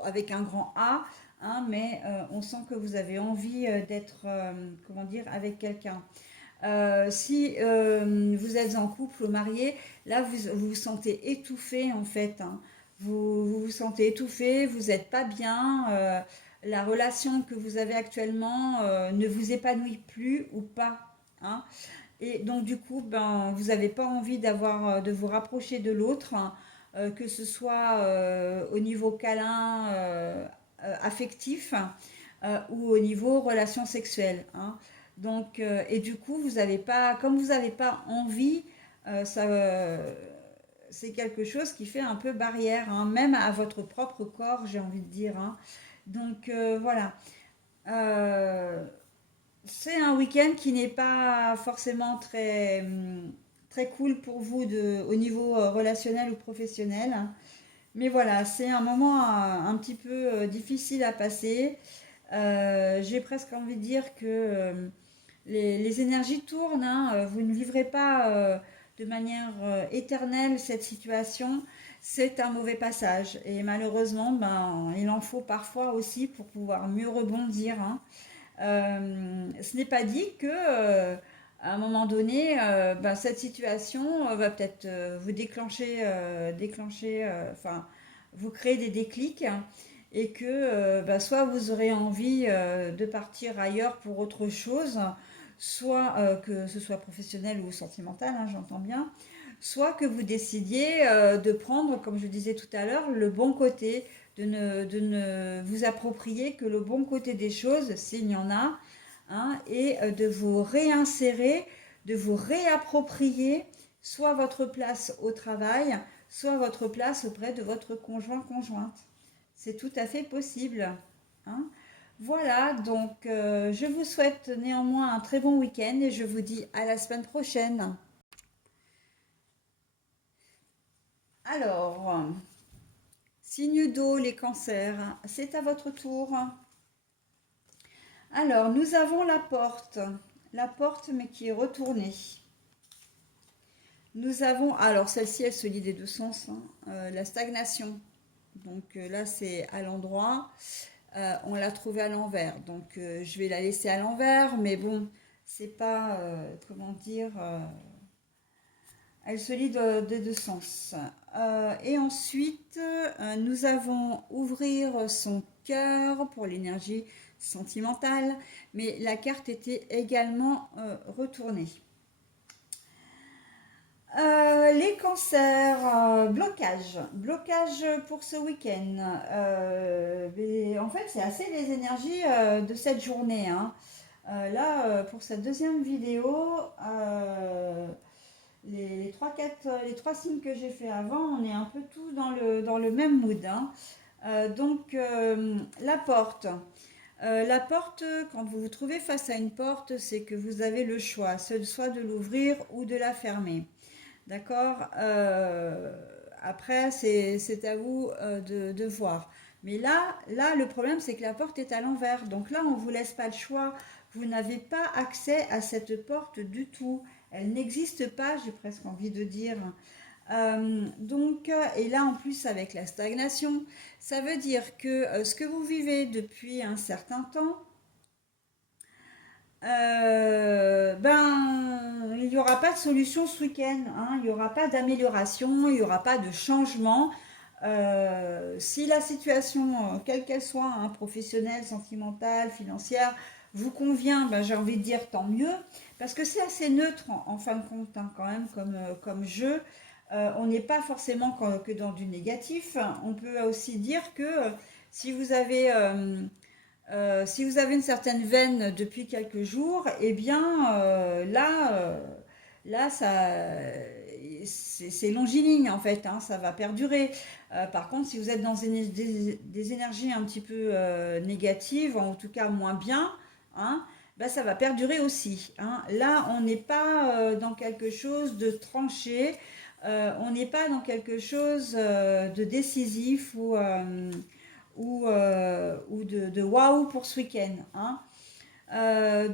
avec un grand A, hein, mais on sent que vous avez envie d'être, comment dire, avec quelqu'un. Si vous êtes en couple ou marié, là vous vous sentez étouffé en fait, hein. Vous vous sentez étouffé, vous n'êtes pas bien. La relation que vous avez actuellement ne vous épanouit plus ou pas, hein. Et donc du coup, ben, vous n'avez pas envie de vous rapprocher de l'autre, hein, que ce soit au niveau câlin affectif ou au niveau relation sexuelle, hein. Donc, et du coup, vous avez pas, comme vous n'avez pas envie, ça, c'est quelque chose qui fait un peu barrière, hein, même à votre propre corps, j'ai envie de dire, hein. Donc voilà. Euh, c'est un week-end qui n'est pas forcément très cool pour vous au niveau relationnel ou professionnel. Mais voilà, c'est un moment un petit peu difficile à passer. J'ai presque envie de dire que les énergies tournent, hein. Vous ne vivrez pas de manière éternelle cette situation. C'est un mauvais passage. Et malheureusement, ben, il en faut parfois aussi pour pouvoir mieux rebondir, hein. Ce n'est pas dit que, à un moment donné, ben, cette situation va peut-être vous enfin, vous créer des déclics, hein, et que ben, soit vous aurez envie de partir ailleurs pour autre chose, soit que ce soit professionnel ou sentimental, hein, j'entends bien, soit que vous décidiez de prendre, comme je disais tout à l'heure, le bon côté, de ne vous approprier que le bon côté des choses, s'il y en a, hein, et de vous réinsérer, de vous réapproprier soit votre place au travail, soit votre place auprès de votre conjointe. C'est tout à fait possible, hein. Voilà, donc je vous souhaite néanmoins un très bon week-end et je vous dis à la semaine prochaine. Alors, signe d'eau, les cancers, c'est à votre tour. Alors, nous avons la porte mais qui est retournée. Nous avons, alors celle-ci, elle se lit des deux sens, hein, la stagnation. Donc là, c'est à l'endroit. On l'a trouvée à l'envers. Donc je vais la laisser à l'envers, mais bon, c'est pas, comment dire, elle se lit de deux sens. Et ensuite, nous avons ouvrir son cœur pour l'énergie sentimentale, mais la carte était également retournée. Les cancers, blocage pour ce week-end. Mais en fait, c'est assez les énergies de cette journée, hein. Là, pour cette deuxième vidéo, les trois signes que j'ai fait avant, on est un peu tous dans le même mood, hein. Donc, la porte. La porte, quand vous vous trouvez face à une porte, c'est que vous avez le choix, soit de l'ouvrir ou de la fermer. D'accord. Après, c'est à vous de voir. Mais là, le problème, c'est que la porte est à l'envers. Donc là, on ne vous laisse pas le choix. Vous n'avez pas accès à cette porte du tout. Elle n'existe pas, j'ai presque envie de dire. Donc, et là, en plus, avec la stagnation, ça veut dire que ce que vous vivez depuis un certain temps, ben, il n'y aura pas de solution ce week-end, hein. Il n'y aura pas d'amélioration, il n'y aura pas de changement. Si la situation, quelle qu'elle soit, hein, professionnelle, sentimentale, financière, vous convient, ben, j'ai envie de dire tant mieux, parce que c'est assez neutre en fin de compte, hein, quand même, comme jeu. On n'est pas forcément que dans du négatif. On peut aussi dire que si vous avez, si vous avez une certaine veine depuis quelques jours, eh bien là c'est longiligne en fait, hein, ça va perdurer. Par contre, si vous êtes dans des énergies un petit peu négatives, en tout cas moins bien, hein, bah, ça va perdurer aussi, hein. Là, on n'est pas dans quelque chose de tranché, on n'est pas dans quelque chose de décisif ou de waouh pour ce week-end, hein.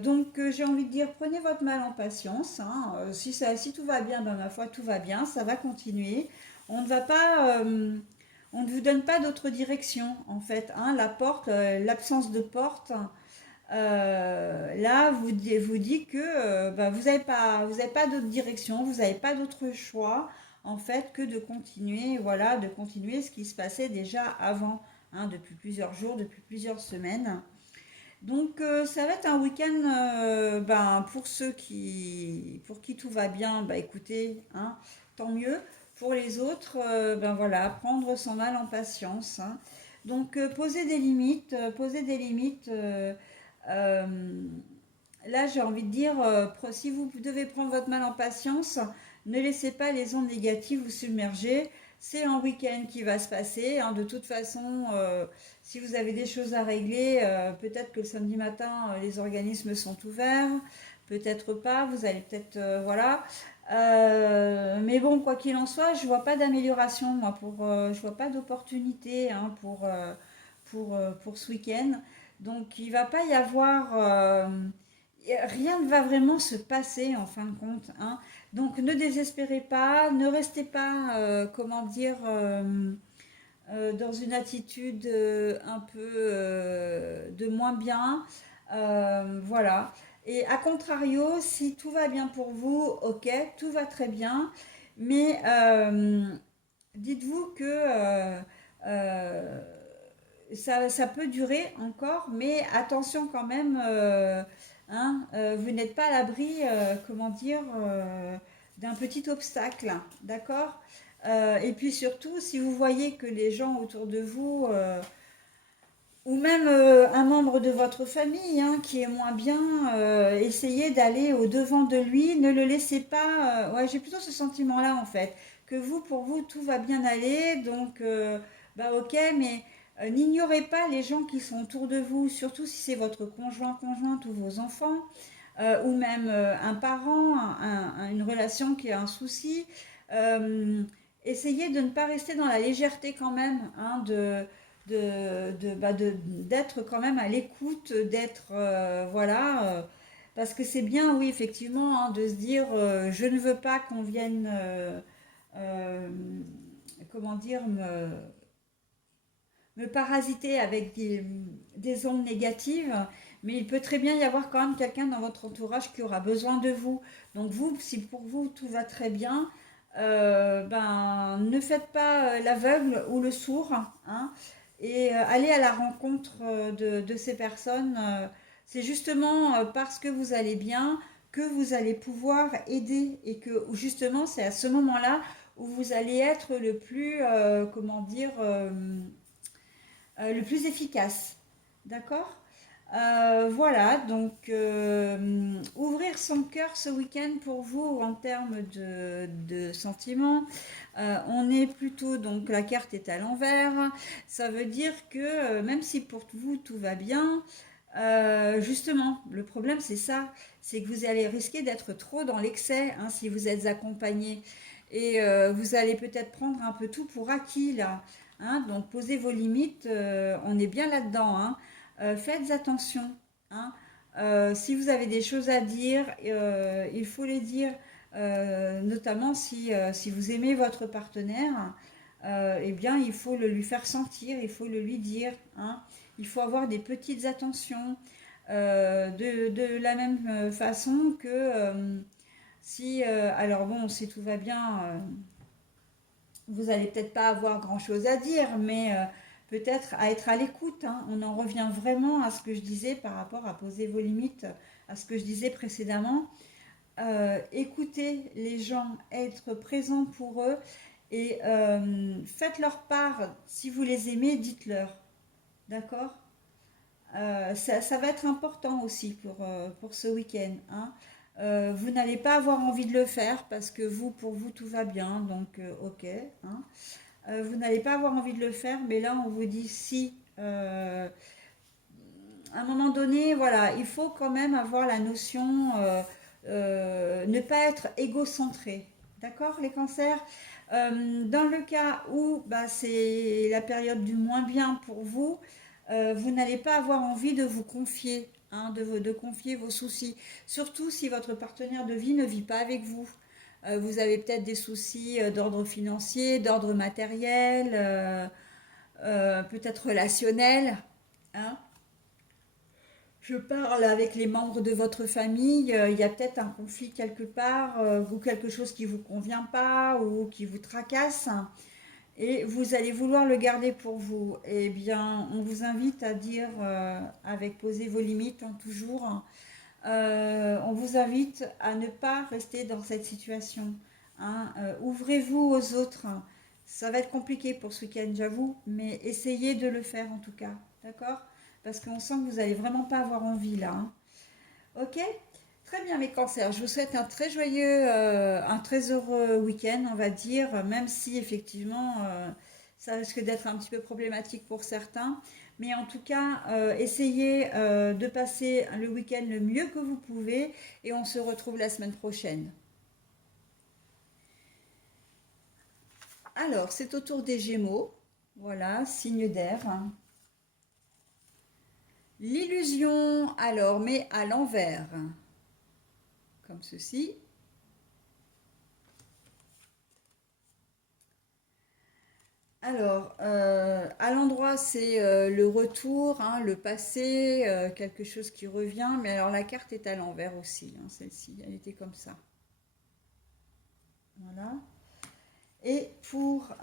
Donc j'ai envie de dire, prenez votre mal en patience, hein. Si tout va bien, ben, ma foi, tout va bien, ça va continuer. On ne va pas, on ne vous donne pas d'autre direction, en fait, hein. La porte, l'absence de porte, là, vous dit que ben, vous avez pas d'autre direction, vous n'avez pas d'autre choix, en fait, que de continuer, voilà, de continuer ce qui se passait déjà avant, hein, depuis plusieurs jours, depuis plusieurs semaines. Donc ça va être un week-end, ben, pour qui tout va bien, bah écoutez, hein, tant mieux. Pour les autres, ben voilà, prendre son mal en patience, hein. Donc poser des limites, poser des limites. Euh, Là, j'ai envie de dire, si vous devez prendre votre mal en patience, ne laissez pas les ondes négatives vous submerger. C'est un week-end qui va se passer, hein. De toute façon, si vous avez des choses à régler, peut-être que le samedi matin, les organismes sont ouverts, peut-être pas, vous allez peut-être, voilà. Mais bon, quoi qu'il en soit, je vois pas d'amélioration, moi, je vois pas d'opportunité, hein, pour ce week-end. Donc, il va pas y avoir, rien ne va vraiment se passer en fin de compte, hein. Donc ne désespérez pas, ne restez pas, comment dire, dans une attitude un peu de moins bien. Voilà. Et à contrario, si tout va bien pour vous, ok, tout va très bien, mais dites-vous que euh, ça peut durer encore, mais attention quand même, hein, vous n'êtes pas à l'abri, comment dire, d'un petit obstacle, d'accord. Et puis surtout, si vous voyez que les gens autour de vous, ou même un membre de votre famille, hein, qui est moins bien, essayez d'aller au devant de lui, ne le laissez pas. Ouais, j'ai plutôt ce sentiment-là en fait, que vous, pour vous, tout va bien aller, donc bah ok, mais n'ignorez pas les gens qui sont autour de vous, surtout si c'est votre conjoint, conjointe ou vos enfants, ou même un parent, une relation qui a un souci. Euh, Essayez de ne pas rester dans la légèreté quand même, hein, d'être quand même à l'écoute, d'être, voilà, parce que c'est bien, oui, effectivement, hein, de se dire, je ne veux pas qu'on vienne, euh, comment dire, me parasiter avec des ondes négatives, mais il peut très bien y avoir quand même quelqu'un dans votre entourage qui aura besoin de vous. Donc vous, si pour vous tout va très bien, ben, ne faites pas l'aveugle ou le sourd, hein, et allez à la rencontre de ces personnes. C'est justement parce que vous allez bien que vous allez pouvoir aider et que justement c'est à ce moment-là où vous allez être le plus, comment dire, le plus efficace. D'accord. Voilà, donc ouvrir son cœur ce week-end pour vous en termes de sentiments. On est plutôt, donc la carte est à l'envers. Ça veut dire que même si pour vous tout va bien, justement, le problème c'est ça, c'est que vous allez risquer d'être trop dans l'excès, hein, si vous êtes accompagné. Et vous allez peut-être prendre un peu tout pour acquis là, hein. Donc posez vos limites, on est bien là-dedans, hein. Faites attention, hein. Si vous avez des choses à dire, il faut les dire, notamment si vous aimez votre partenaire, eh bien il faut le lui faire sentir, il faut le lui dire, hein. Il faut avoir des petites attentions, de la même façon que si, alors bon, si tout va bien, vous allez peut-être pas avoir grand-chose à dire, mais peut-être à être à l'écoute, hein. On en revient vraiment à ce que je disais par rapport à poser vos limites, à ce que je disais précédemment. Écouter les gens, être présent pour eux et faites leur part. Si vous les aimez, dites-leur. D'accord. Ça va être important aussi pour ce week-end, hein. Vous n'allez pas avoir envie de le faire parce que vous, pour vous, tout va bien, donc ok, hein. Vous n'allez pas avoir envie de le faire, mais là, on vous dit si. À un moment donné, voilà, il faut quand même avoir la notion, ne pas être égocentré. D'accord, les cancers. Dans le cas où bah, c'est la période du moins bien pour vous, vous n'allez pas avoir envie de vous confier, hein, de confier vos soucis. Surtout si votre partenaire de vie ne vit pas avec vous. Vous avez peut-être des soucis d'ordre financier, d'ordre matériel, peut-être relationnel, hein. Je parle avec les membres de votre famille, il y a peut-être un conflit quelque part, ou quelque chose qui ne vous convient pas, ou qui vous tracasse, et vous allez vouloir le garder pour vous. Eh bien, on vous invite à dire, avec poser vos limites, hein, toujours, on vous invite à ne pas rester dans cette situation, hein. Ouvrez-vous aux autres. Ça va être compliqué pour ce week-end, j'avoue, mais essayez de le faire en tout cas, d'accord? Parce qu'on sent que vous n'allez vraiment pas avoir envie là, hein. Ok? Très bien, mes cancers. Je vous souhaite un très joyeux, un très heureux week-end, on va dire, même si effectivement ça risque d'être un petit peu problématique pour certains. Mais en tout cas, essayez de passer le week-end le mieux que vous pouvez et on se retrouve la semaine prochaine. Alors, c'est au tour des Gémeaux. Voilà, signe d'air, hein. L'illusion, alors, mais à l'envers, comme ceci. Alors, à l'endroit, c'est le retour, hein, le passé, quelque chose qui revient. Mais alors, la carte est à l'envers aussi, hein, celle-ci. Elle était comme ça. Voilà. Et pour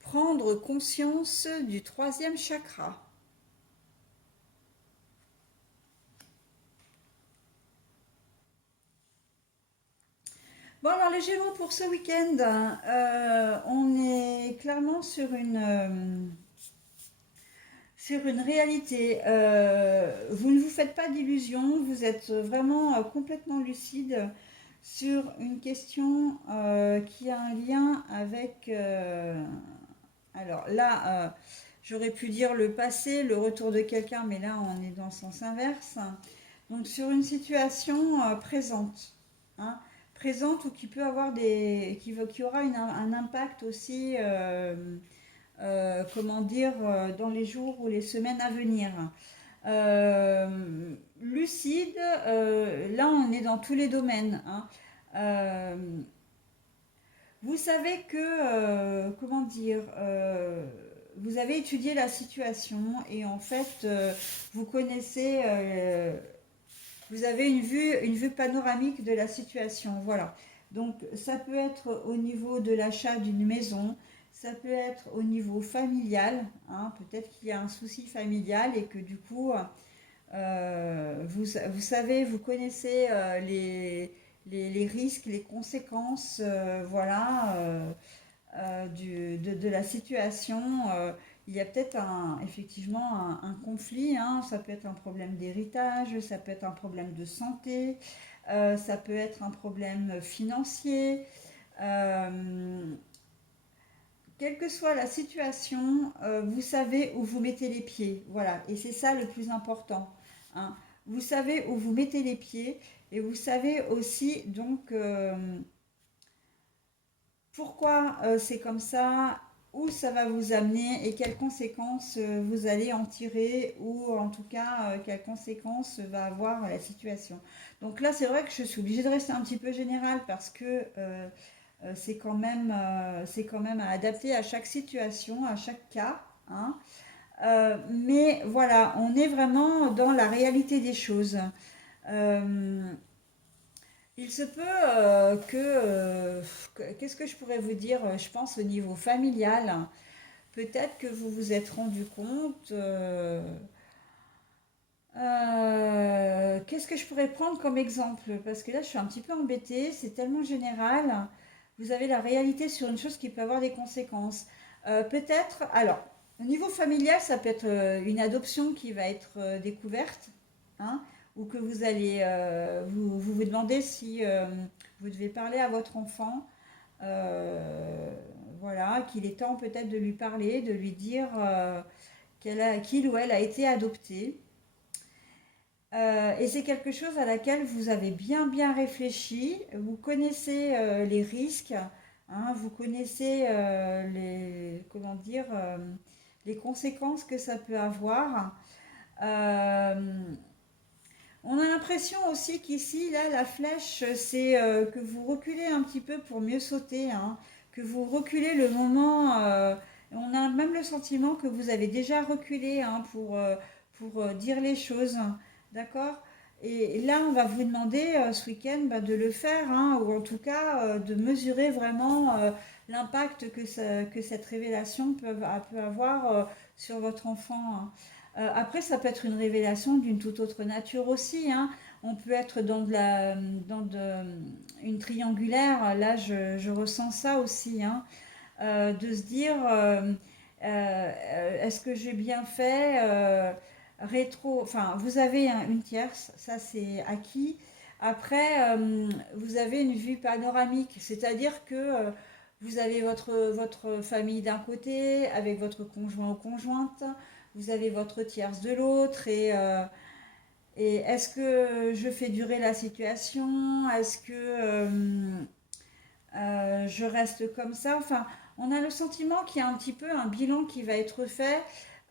prendre conscience du troisième chakra. Bon, alors les Gémeaux pour ce week-end, on est clairement sur une réalité. Vous ne vous faites pas d'illusions, vous êtes vraiment complètement lucide sur une question qui a un lien avec... alors là, j'aurais pu dire le passé, le retour de quelqu'un, mais là on est dans le sens inverse. Donc sur une situation présente, hein, présente ou qui peut avoir qui aura un impact aussi, comment dire, dans les jours ou les semaines à venir. Lucide, là on est dans tous les domaines, hein. Euh, vous savez que, comment dire, vous avez étudié la situation et en fait, vous connaissez, vous avez une vue panoramique de la situation. Voilà. Donc, ça peut être au niveau de l'achat d'une maison, ça peut être au niveau familial, hein, peut-être qu'il y a un souci familial et que du coup, vous savez, vous connaissez les risques, les conséquences, voilà, de la situation. Il y a peut-être effectivement un conflit, hein. Ça peut être un problème d'héritage, ça peut être un problème de santé, ça peut être un problème financier. Euh, Quelle que soit la situation, vous savez où vous mettez les pieds. Voilà, et c'est ça le plus important, hein. Vous savez où vous mettez les pieds et vous savez aussi donc pourquoi c'est comme ça, où ça va vous amener et quelles conséquences vous allez en tirer ou en tout cas quelles conséquences va avoir la situation. Donc là, c'est vrai que je suis obligée de rester un petit peu générale parce que c'est quand même à adapter à chaque situation, à chaque cas, hein. Mais voilà, on est vraiment dans la réalité des choses. Euh, Il se peut qu'est-ce que je pourrais vous dire, je pense au niveau familial. Peut-être que vous vous êtes rendu compte. Qu'est-ce que je pourrais prendre comme exemple? Parce que là, je suis un petit peu embêtée, c'est tellement général. Vous avez la réalité sur une chose qui peut avoir des conséquences. Peut-être, alors, au niveau familial, ça peut être une adoption qui va être découverte, hein, ou que vous allez vous demandez si vous devez parler à votre enfant. Voilà, qu'il est temps peut-être de lui parler, de lui dire qu'il ou elle a été adopté. Et c'est quelque chose à laquelle vous avez bien réfléchi. Vous connaissez les risques, hein, vous connaissez comment dire, les conséquences que ça peut avoir. Euh, on a l'impression aussi qu'ici, là, la flèche, c'est que vous reculez un petit peu pour mieux sauter, hein, que vous reculez le moment. On a même le sentiment que vous avez déjà reculé, hein, pour dire les choses. D'accord? Et là, on va vous demander ce week-end bah, de le faire, hein, ou en tout cas de mesurer vraiment l'impact que cette révélation peut avoir sur votre enfant, hein. Après, ça peut être une révélation d'une toute autre nature aussi, hein. On peut être une triangulaire. Là, je ressens ça aussi, hein. De se dire, est-ce que j'ai bien fait enfin, vous avez une tierce, ça c'est acquis. Après, vous avez une vue panoramique, c'est-à-dire que vous avez votre famille d'un côté, avec votre conjoint ou conjointe, vous avez votre tierce de l'autre, et est-ce que je fais durer la situation? Est-ce que je reste comme ça? Enfin, on a le sentiment qu'il y a un petit peu un bilan qui va être fait,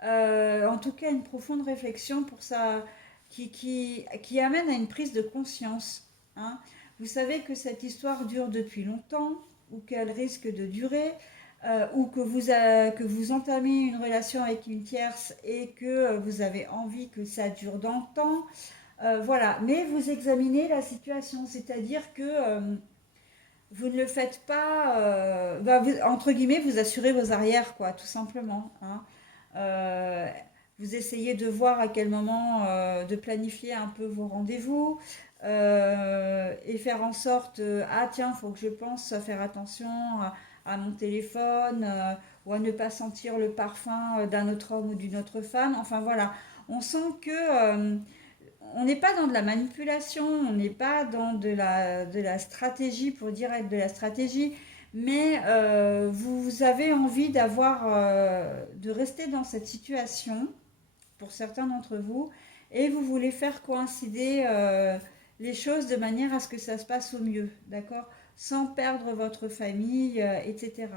en tout cas une profonde réflexion pour ça, qui amène à une prise de conscience, hein. Vous savez que cette histoire dure depuis longtemps, ou qu'elle risque de durer, ou que vous entamez une relation avec une tierce et que vous avez envie que ça dure dans le temps. Voilà, mais vous examinez la situation, c'est-à-dire que vous ne le faites pas, bah, entre guillemets, vous assurez vos arrières, quoi, tout simplement, hein. Euh, Vous essayez de voir à quel moment, de planifier un peu vos rendez-vous, et faire en sorte, ah tiens, il faut que je pense à faire attention à mon téléphone, ou à ne pas sentir le parfum d'un autre homme ou d'une autre femme. Enfin voilà, on sent que on n'est pas dans de la manipulation, on n'est pas dans de la stratégie pour dire être de la stratégie, mais vous avez envie de rester dans cette situation, pour certains d'entre vous, et vous voulez faire coïncider les choses de manière à ce que ça se passe au mieux, d'accord? Sans perdre votre famille, etc.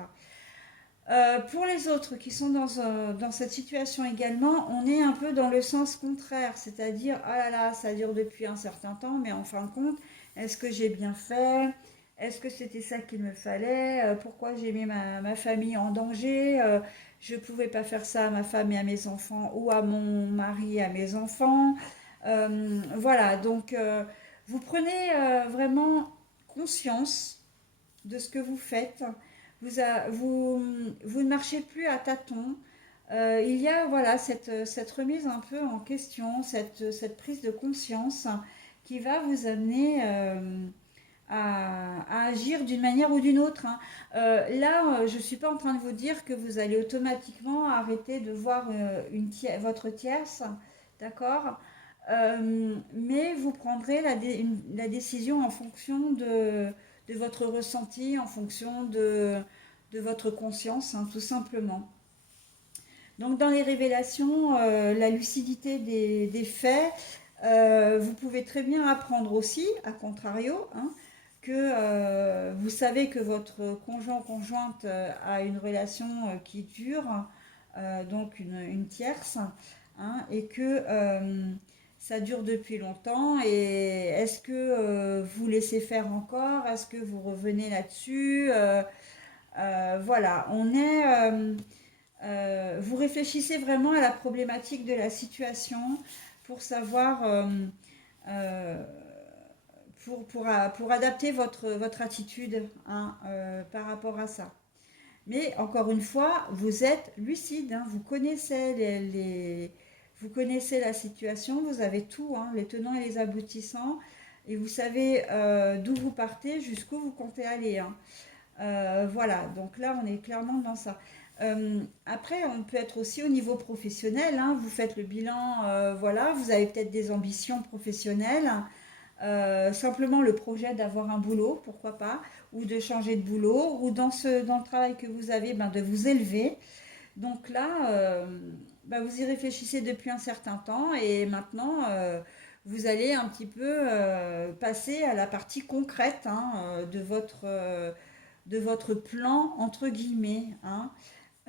Pour les autres qui sont dans cette situation également, on est un peu dans le sens contraire, c'est-à-dire, ah là là, ça dure depuis un certain temps, mais en fin de compte, est-ce que j'ai bien fait? Est-ce que c'était ça qu'il me fallait? Pourquoi j'ai mis ma famille en danger? Je ne pouvais pas faire ça à ma femme et à mes enfants, ou à mon mari et à mes enfants. Voilà, donc vous prenez vraiment conscience de ce que vous faites. Vous ne marchez plus à tâtons. Il y a voilà cette remise un peu en question, cette prise de conscience qui va vous amener à agir d'une manière ou d'une autre, hein. Là, je ne suis pas en train de vous dire que vous allez automatiquement arrêter de voir votre tierce, d'accord? Mais vous prendrez la décision en fonction de votre ressenti, en fonction de votre conscience, hein, tout simplement. Donc dans les révélations, la lucidité des faits, vous pouvez très bien apprendre aussi, à contrario, hein, que vous savez que votre conjoint ou conjointe a une relation qui dure, donc une tierce, hein, et que ça dure depuis longtemps. Et est-ce que vous laissez faire encore? Est-ce que vous revenez là-dessus? Voilà, vous réfléchissez vraiment à la problématique de la situation pour savoir, euh, pour adapter votre attitude, hein, par rapport à ça. Mais encore une fois, vous êtes lucide, hein, vous connaissez vous connaissez la situation, vous avez tout, hein, les tenants et les aboutissants, et vous savez d'où vous partez, jusqu'où vous comptez aller, hein. Voilà, donc là, on est clairement dans ça. Après, on peut être aussi au niveau professionnel, hein, vous faites le bilan, voilà, vous avez peut-être des ambitions professionnelles, simplement le projet d'avoir un boulot, pourquoi pas, ou de changer de boulot, ou dans le travail que vous avez, ben, de vous élever. Donc là, ben, vous y réfléchissez depuis un certain temps et maintenant, vous allez un petit peu passer à la partie concrète, hein, de votre plan, entre guillemets, hein.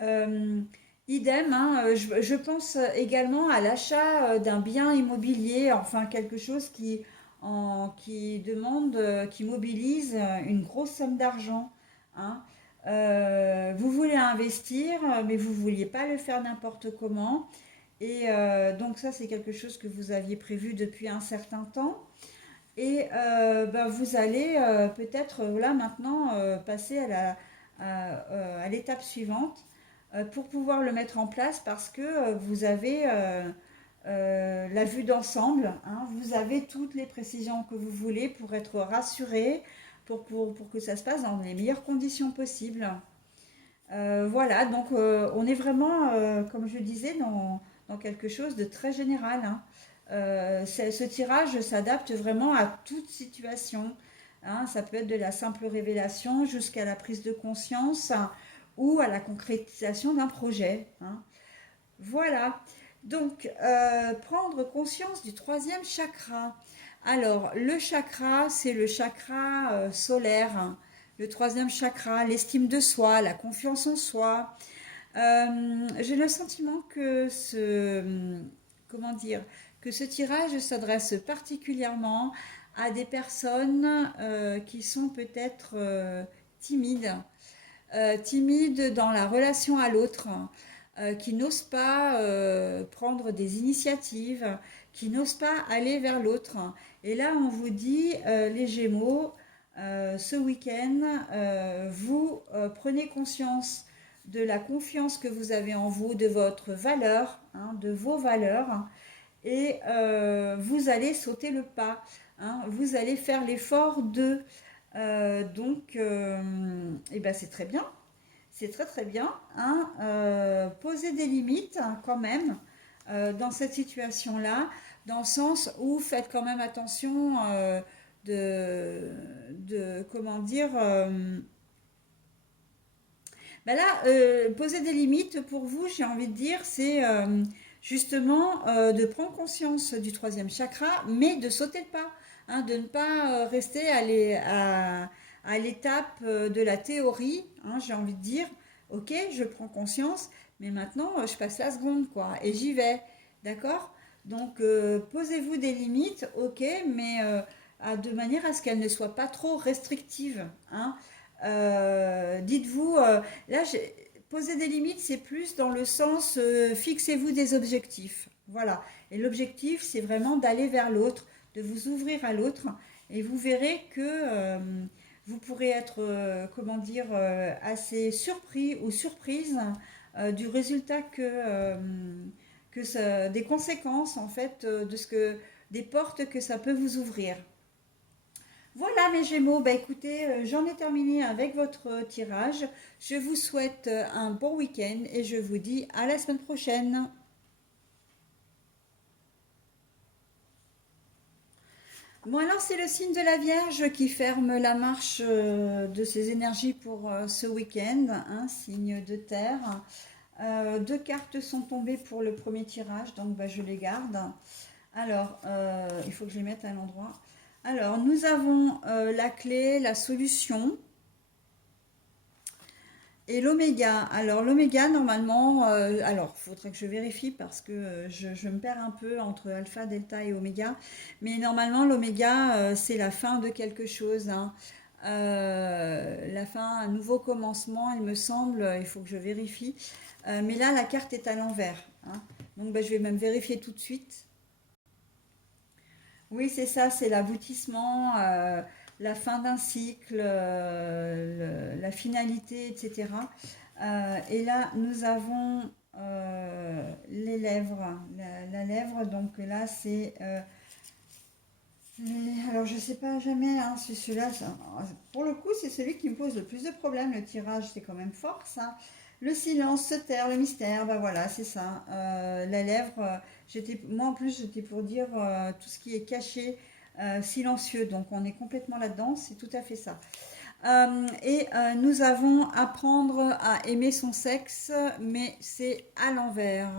Euh, Idem, hein, je pense également à l'achat d'un bien immobilier, enfin quelque chose qui demande, qui mobilise une grosse somme d'argent, hein. Vous voulez investir, mais vous ne vouliez pas le faire n'importe comment. Et donc ça, c'est quelque chose que vous aviez prévu depuis un certain temps. Et ben, vous allez peut-être là maintenant passer à l'étape suivante pour pouvoir le mettre en place parce que vous avez la vue d'ensemble, hein, vous avez toutes les précisions que vous voulez pour être rassuré, pour que ça se passe dans les meilleures conditions possibles. Voilà, donc on est vraiment, comme je disais, dans quelque chose de très général, hein. Ce tirage s'adapte vraiment à toute situation, hein. Ça peut être de la simple révélation jusqu'à la prise de conscience, hein, ou à la concrétisation d'un projet, hein. Voilà. Donc, prendre conscience du troisième chakra. Alors, le chakra, c'est le chakra solaire, hein. Le troisième chakra, l'estime de soi, la confiance en soi. J'ai le sentiment que comment dire, que ce tirage s'adresse particulièrement à des personnes qui sont peut-être timides, timides dans la relation à l'autre, qui n'osent pas prendre des initiatives, qui n'osent pas aller vers l'autre. Et là, on vous dit, les Gémeaux, ce week-end, vous prenez conscience de la confiance que vous avez en vous, de votre valeur, hein, de vos valeurs, hein, et vous allez sauter le pas, hein, vous allez faire l'effort de... donc, et ben c'est très bien, c'est très très bien, hein, poser des limites, hein, quand même dans cette situation-là, dans le sens où faites quand même attention comment dire, ben là, poser des limites pour vous, j'ai envie de dire, c'est justement de prendre conscience du troisième chakra, mais de sauter le pas, hein, de ne pas rester à l'étape de la théorie, hein, j'ai envie de dire, ok, je prends conscience, mais maintenant je passe la seconde, quoi, et j'y vais, d'accord? Donc posez-vous des limites, ok, mais de manière à ce qu'elles ne soient pas trop restrictives, hein. Dites-vous, là, poser des limites, c'est plus dans le sens, fixez-vous des objectifs. Voilà. Et l'objectif, c'est vraiment d'aller vers l'autre, de vous ouvrir à l'autre, et vous verrez que vous pourrez être, comment dire, assez surpris ou surprise du résultat des conséquences, en fait, des portes que ça peut vous ouvrir. Voilà mes Gémeaux, bah écoutez, j'en ai terminé avec votre tirage. Je vous souhaite un bon week-end et je vous dis à la semaine prochaine. Bon alors c'est le signe de la Vierge qui ferme la marche de ses énergies pour ce week-end, hein, signe de terre. Deux cartes sont tombées pour le premier tirage, donc bah, je les garde. Alors, il faut que je les mette à l'endroit. Alors, nous avons la clé, la solution et l'oméga. Alors, l'oméga, normalement, alors, il faudrait que je vérifie parce que je me perds un peu entre alpha, delta et oméga. Mais normalement, l'oméga, c'est la fin de quelque chose, hein. La fin, un nouveau commencement, il me semble. Il faut que je vérifie. Mais là, la carte est à l'envers, hein. Donc, bah, je vais même vérifier tout de suite. Oui, c'est ça, c'est l'aboutissement, la fin d'un cycle, la finalité, etc. Et là, nous avons les lèvres, la lèvre, donc là, c'est... alors, je sais pas jamais, hein, si celui-là, pour le coup, c'est celui qui me pose le plus de problèmes. Le tirage, c'est quand même fort, ça. Le silence, se taire, le mystère, ben voilà, c'est ça. La lèvre, moi en plus, j'étais pour dire tout ce qui est caché, silencieux. Donc, on est complètement là-dedans, c'est tout à fait ça. Nous avons apprendre à aimer son sexe, mais c'est à l'envers.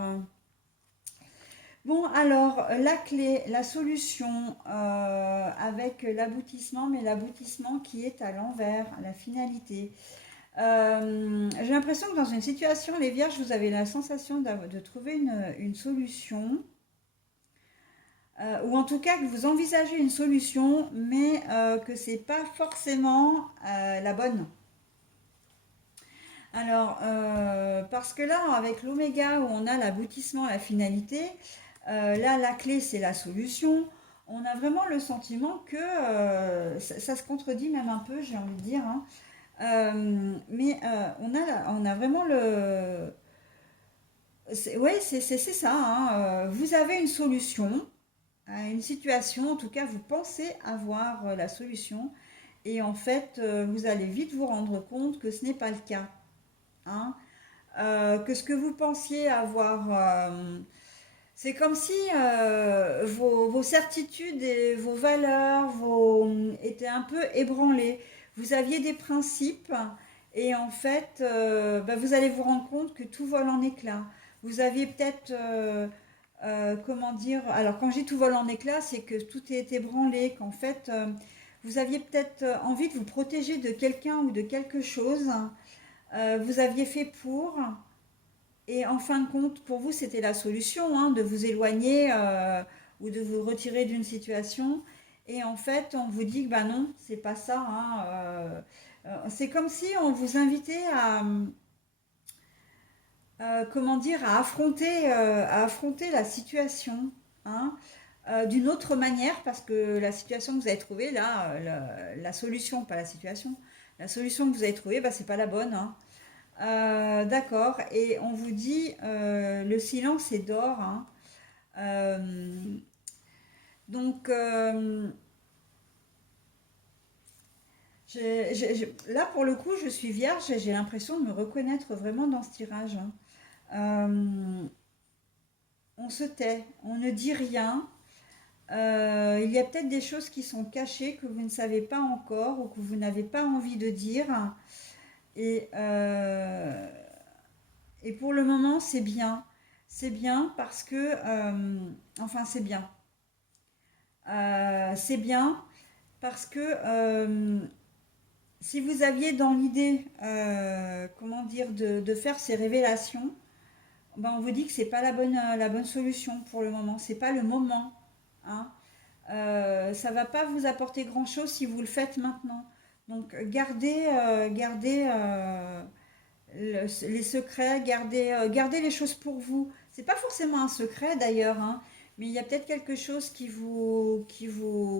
Bon, alors, la clé, la solution avec l'aboutissement, mais l'aboutissement qui est à l'envers, la finalité. J'ai l'impression que dans une situation, les vierges, vous avez la sensation de trouver une solution, ou en tout cas que vous envisagez une solution, mais que c'est pas forcément la bonne. Alors, parce que là, avec l'oméga, où on a l'aboutissement, la finalité, là, la clé, c'est la solution. On a vraiment le sentiment que ça se contredit même un peu, j'ai envie de dire, hein. On a vraiment le... Oui, c'est ça, hein. Vous avez une solution à une situation, en tout cas, vous pensez avoir la solution. Et en fait, vous allez vite vous rendre compte que ce n'est pas le cas, hein. Que ce que vous pensiez avoir, c'est comme si vos certitudes et vos valeurs étaient un peu ébranlées. Vous aviez des principes et en fait, bah, vous allez vous rendre compte que tout vole en éclats. Vous aviez peut-être, comment dire, alors quand je dis tout vole en éclats, c'est que tout est ébranlé, qu'en fait, vous aviez peut-être envie de vous protéger de quelqu'un ou de quelque chose. Vous aviez fait pour, et en fin de compte, pour vous, c'était la solution, hein, de vous éloigner ou de vous retirer d'une situation. Et en fait, on vous dit que bah non, c'est pas ça, hein, c'est comme si on vous invitait comment dire, à affronter la situation, hein, d'une autre manière, parce que la situation que vous avez trouvée là, la solution, pas la situation, la solution que vous avez trouvée, bah, c'est pas la bonne, hein. D'accord. Et on vous dit le silence est d'or, hein. Euh, donc là pour le coup je suis vierge et j'ai l'impression de me reconnaître vraiment dans ce tirage, hein. Euh, on se tait, on ne dit rien. Il y a peut-être des choses qui sont cachées que vous ne savez pas encore ou que vous n'avez pas envie de dire. Et, euh, et pour le moment, c'est bien. C'est bien parce que, enfin, c'est bien. C'est bien parce que si vous aviez dans l'idée, comment dire, de faire ces révélations, ben on vous dit que c'est pas la bonne solution pour le moment. C'est pas le moment, hein. Ça va pas vous apporter grand-chose si vous le faites maintenant. Donc gardez les secrets, gardez les choses pour vous. C'est pas forcément un secret d'ailleurs, hein, mais il y a peut-être quelque chose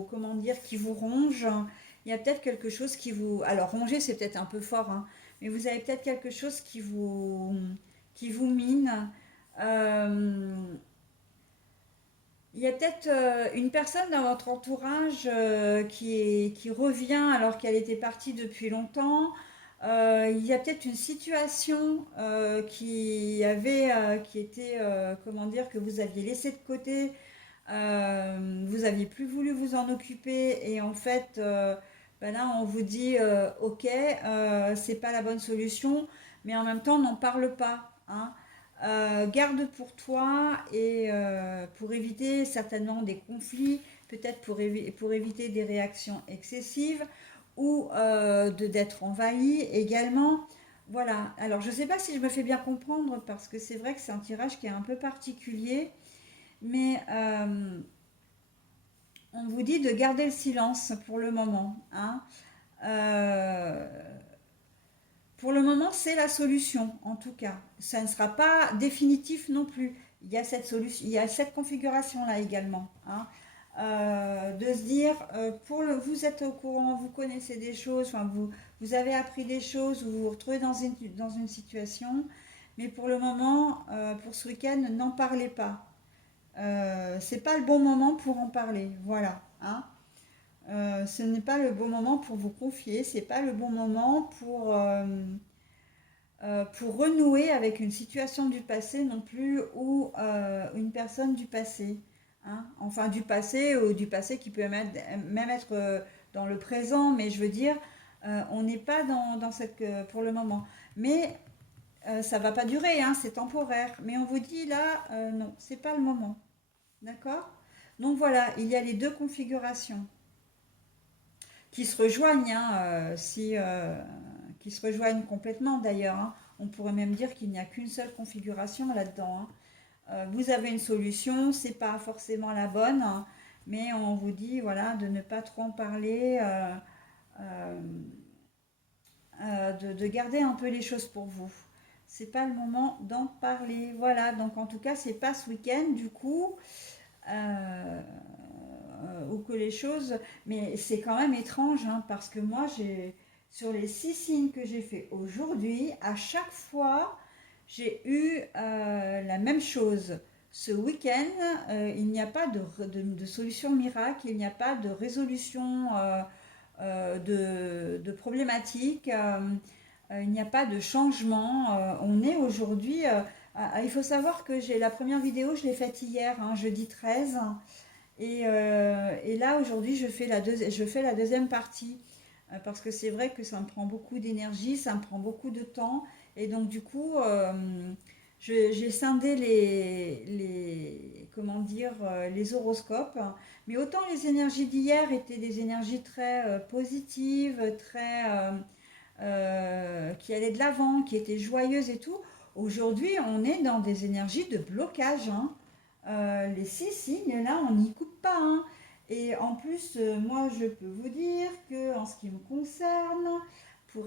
comment dire, qui vous ronge. Il y a peut-être quelque chose qui vous, alors ronger c'est peut-être un peu fort, hein, mais vous avez peut-être quelque chose qui vous mine. Euh, il y a peut-être une personne dans votre entourage qui revient alors qu'elle était partie depuis longtemps. Il y a peut-être une situation qui était, comment dire, que vous aviez laissé de côté. Vous aviez plus voulu vous en occuper et en fait, ben là, on vous dit, ok, c'est pas la bonne solution, mais en même temps, n'en parle pas, hein. Garde pour toi et pour éviter certainement des conflits, peut-être pour éviter des réactions excessives ou d'être envahi également. Voilà, alors je ne sais pas si je me fais bien comprendre parce que c'est vrai que c'est un tirage qui est un peu particulier, mais on vous dit de garder le silence pour le moment, hein. Euh, pour le moment, c'est la solution, en tout cas. Ça ne sera pas définitif non plus. Il y a cette solution, il y a cette configuration-là également, hein. de se dire, vous êtes au courant, vous connaissez des choses, enfin, vous avez appris des choses, vous vous retrouvez dans une situation, mais pour le moment, pour ce week-end, n'en parlez pas. C'est pas le bon moment pour en parler, voilà, hein. Ce n'est pas le bon moment pour vous confier, c'est pas le bon moment pour renouer avec une situation du passé non plus ou une personne du passé, hein. Enfin, du passé ou du passé qui peut même être dans le présent, mais je veux dire, on n'est pas dans cette pour le moment. Mais ça va pas durer, hein, c'est temporaire. Mais on vous dit là, non, c'est pas le moment, d'accord? Donc voilà, il y a les deux configurations qui se rejoignent, hein, qui se rejoignent complètement d'ailleurs, hein. On pourrait même dire qu'il n'y a qu'une seule configuration là-dedans, hein. Vous avez une solution, c'est pas forcément la bonne, hein, mais on vous dit voilà de ne pas trop en parler, euh, de garder un peu les choses pour vous. C'est pas le moment d'en parler. Voilà, donc en tout cas, c'est pas ce week-end du coup. euh, ou que les choses. Mais c'est quand même étrange, hein, parce que moi, sur les 6 signes que j'ai fait aujourd'hui, à chaque fois, j'ai eu la même chose. Ce week-end, il n'y a pas de solution miracle, il n'y a pas de résolution de problématiques, il n'y a pas de changement. On est aujourd'hui. Il faut savoir que j'ai la première vidéo, je l'ai faite hier, hein, jeudi 13. Et là, aujourd'hui, je fais la deuxième partie parce que c'est vrai que ça me prend beaucoup d'énergie, ça me prend beaucoup de temps. Et donc, du coup, j'ai scindé comment dire, les horoscopes. Mais autant les énergies d'hier étaient des énergies très positives, très, qui allaient de l'avant, qui étaient joyeuses et tout. Aujourd'hui, on est dans des énergies de blocage, hein. Les 6 signes, là, on n'y coupe pas, hein. Et en plus, moi, je peux vous dire que, en ce qui me concerne, pour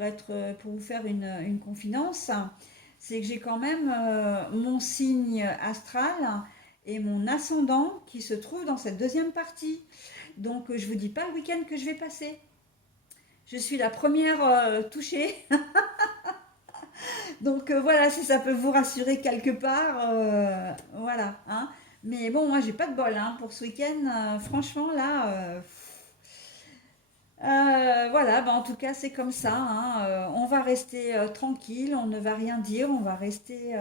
vous faire une confidence, c'est que j'ai quand même mon signe astral et mon ascendant qui se trouvent dans cette deuxième partie. Donc, je vous dis pas le week-end que je vais passer. Je suis la première touchée. Donc voilà, si ça peut vous rassurer quelque part, voilà, hein. Mais bon, moi j'ai pas de bol, hein, pour ce week-end, franchement là, voilà, bah, en tout cas c'est comme ça, hein, on va rester tranquille, on ne va rien dire, on va rester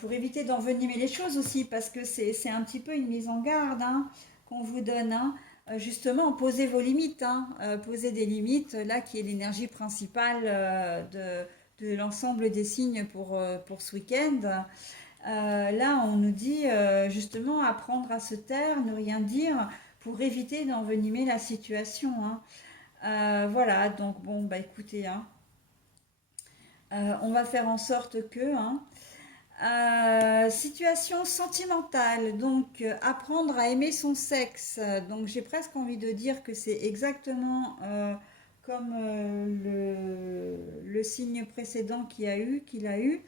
pour éviter d'envenimer les choses aussi, parce que c'est un petit peu une mise en garde, hein, qu'on vous donne, hein. Justement, posez vos limites, hein, posez des limites, là qui est l'énergie principale de l'ensemble des signes pour ce week-end. Là, on nous dit justement apprendre à se taire, ne rien dire, pour éviter d'envenimer la situation, hein. Voilà, donc bon, bah écoutez, hein, on va faire en sorte que, hein. Situation sentimentale, donc apprendre à aimer son sexe. Donc j'ai presque envie de dire que c'est exactement comme le signe précédent qu'il a eu.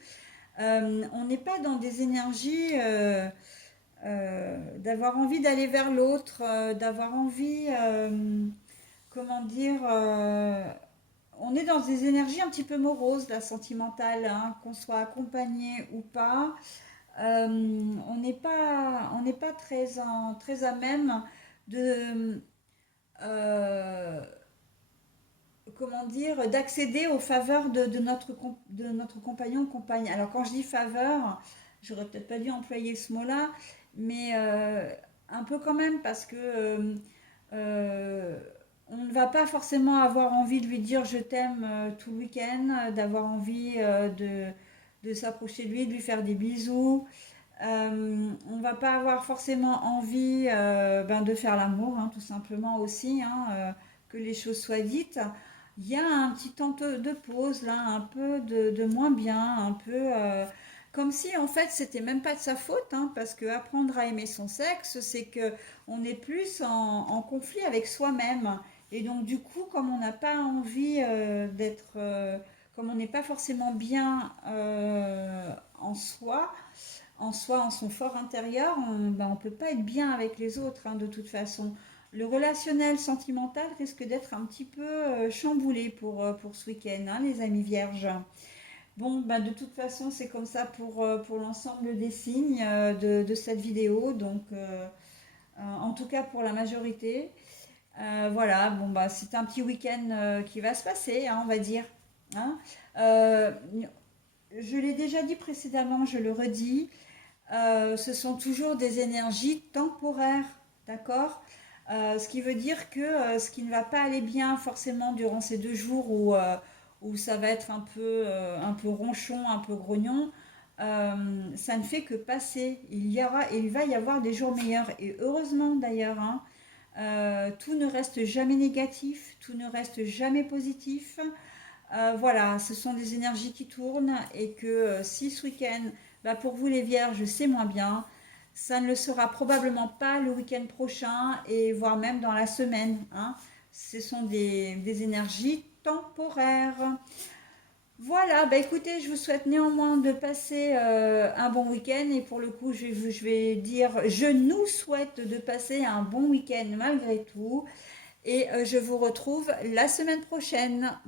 On n'est pas dans des énergies d'avoir envie d'aller vers l'autre, d'avoir envie, comment dire, on est dans des énergies un petit peu moroses, la sentimentale, hein, qu'on soit accompagné ou pas. On n'est pas très à même de, euh, comment dire, d'accéder aux faveurs de notre compagnon ou compagne. Alors quand je dis faveur, j'aurais peut-être pas dû employer ce mot-là, mais un peu quand même parce que euh, on ne va pas forcément avoir envie de lui dire je t'aime tout le week-end, d'avoir envie de s'approcher de lui, de lui faire des bisous. On va pas avoir forcément envie de faire l'amour, hein, tout simplement aussi, hein, que les choses soient dites. Il y a un petit temps de pause là, un peu de moins bien, un peu comme si en fait c'était même pas de sa faute, hein, parce que apprendre à aimer son sexe, c'est que on est plus en conflit avec soi-même. Et donc du coup, comme on n'a pas envie comme on n'est pas forcément bien en son fort intérieur, on peut pas être bien avec les autres, hein, de toute façon. Le relationnel sentimental risque d'être un petit peu chamboulé pour ce week-end, hein, les amis vierges. Bon, bah, de toute façon, c'est comme ça pour l'ensemble des signes de cette vidéo, donc en tout cas pour la majorité. Voilà, bon, bah, c'est un petit week-end qui va se passer, hein, on va dire. Hein. Euh, je l'ai déjà dit précédemment, je le redis, ce sont toujours des énergies temporaires, d'accord? Ce qui veut dire que ce qui ne va pas aller bien forcément durant ces 2 jours où ça va être un peu ronchon, un peu grognon, ça ne fait que passer. Il va y avoir des jours meilleurs et heureusement d'ailleurs, hein. Tout ne reste jamais négatif, tout ne reste jamais positif. Voilà, ce sont des énergies qui tournent et que si ce week-end, bah, pour vous les vierges, c'est moins bien, ça ne le sera probablement pas le week-end prochain et voire même dans la semaine, hein. Ce sont des énergies temporaires. Voilà, bah écoutez, je vous souhaite néanmoins de passer un bon week-end et pour le coup, je vais dire, je nous souhaite de passer un bon week-end malgré tout et je vous retrouve la semaine prochaine.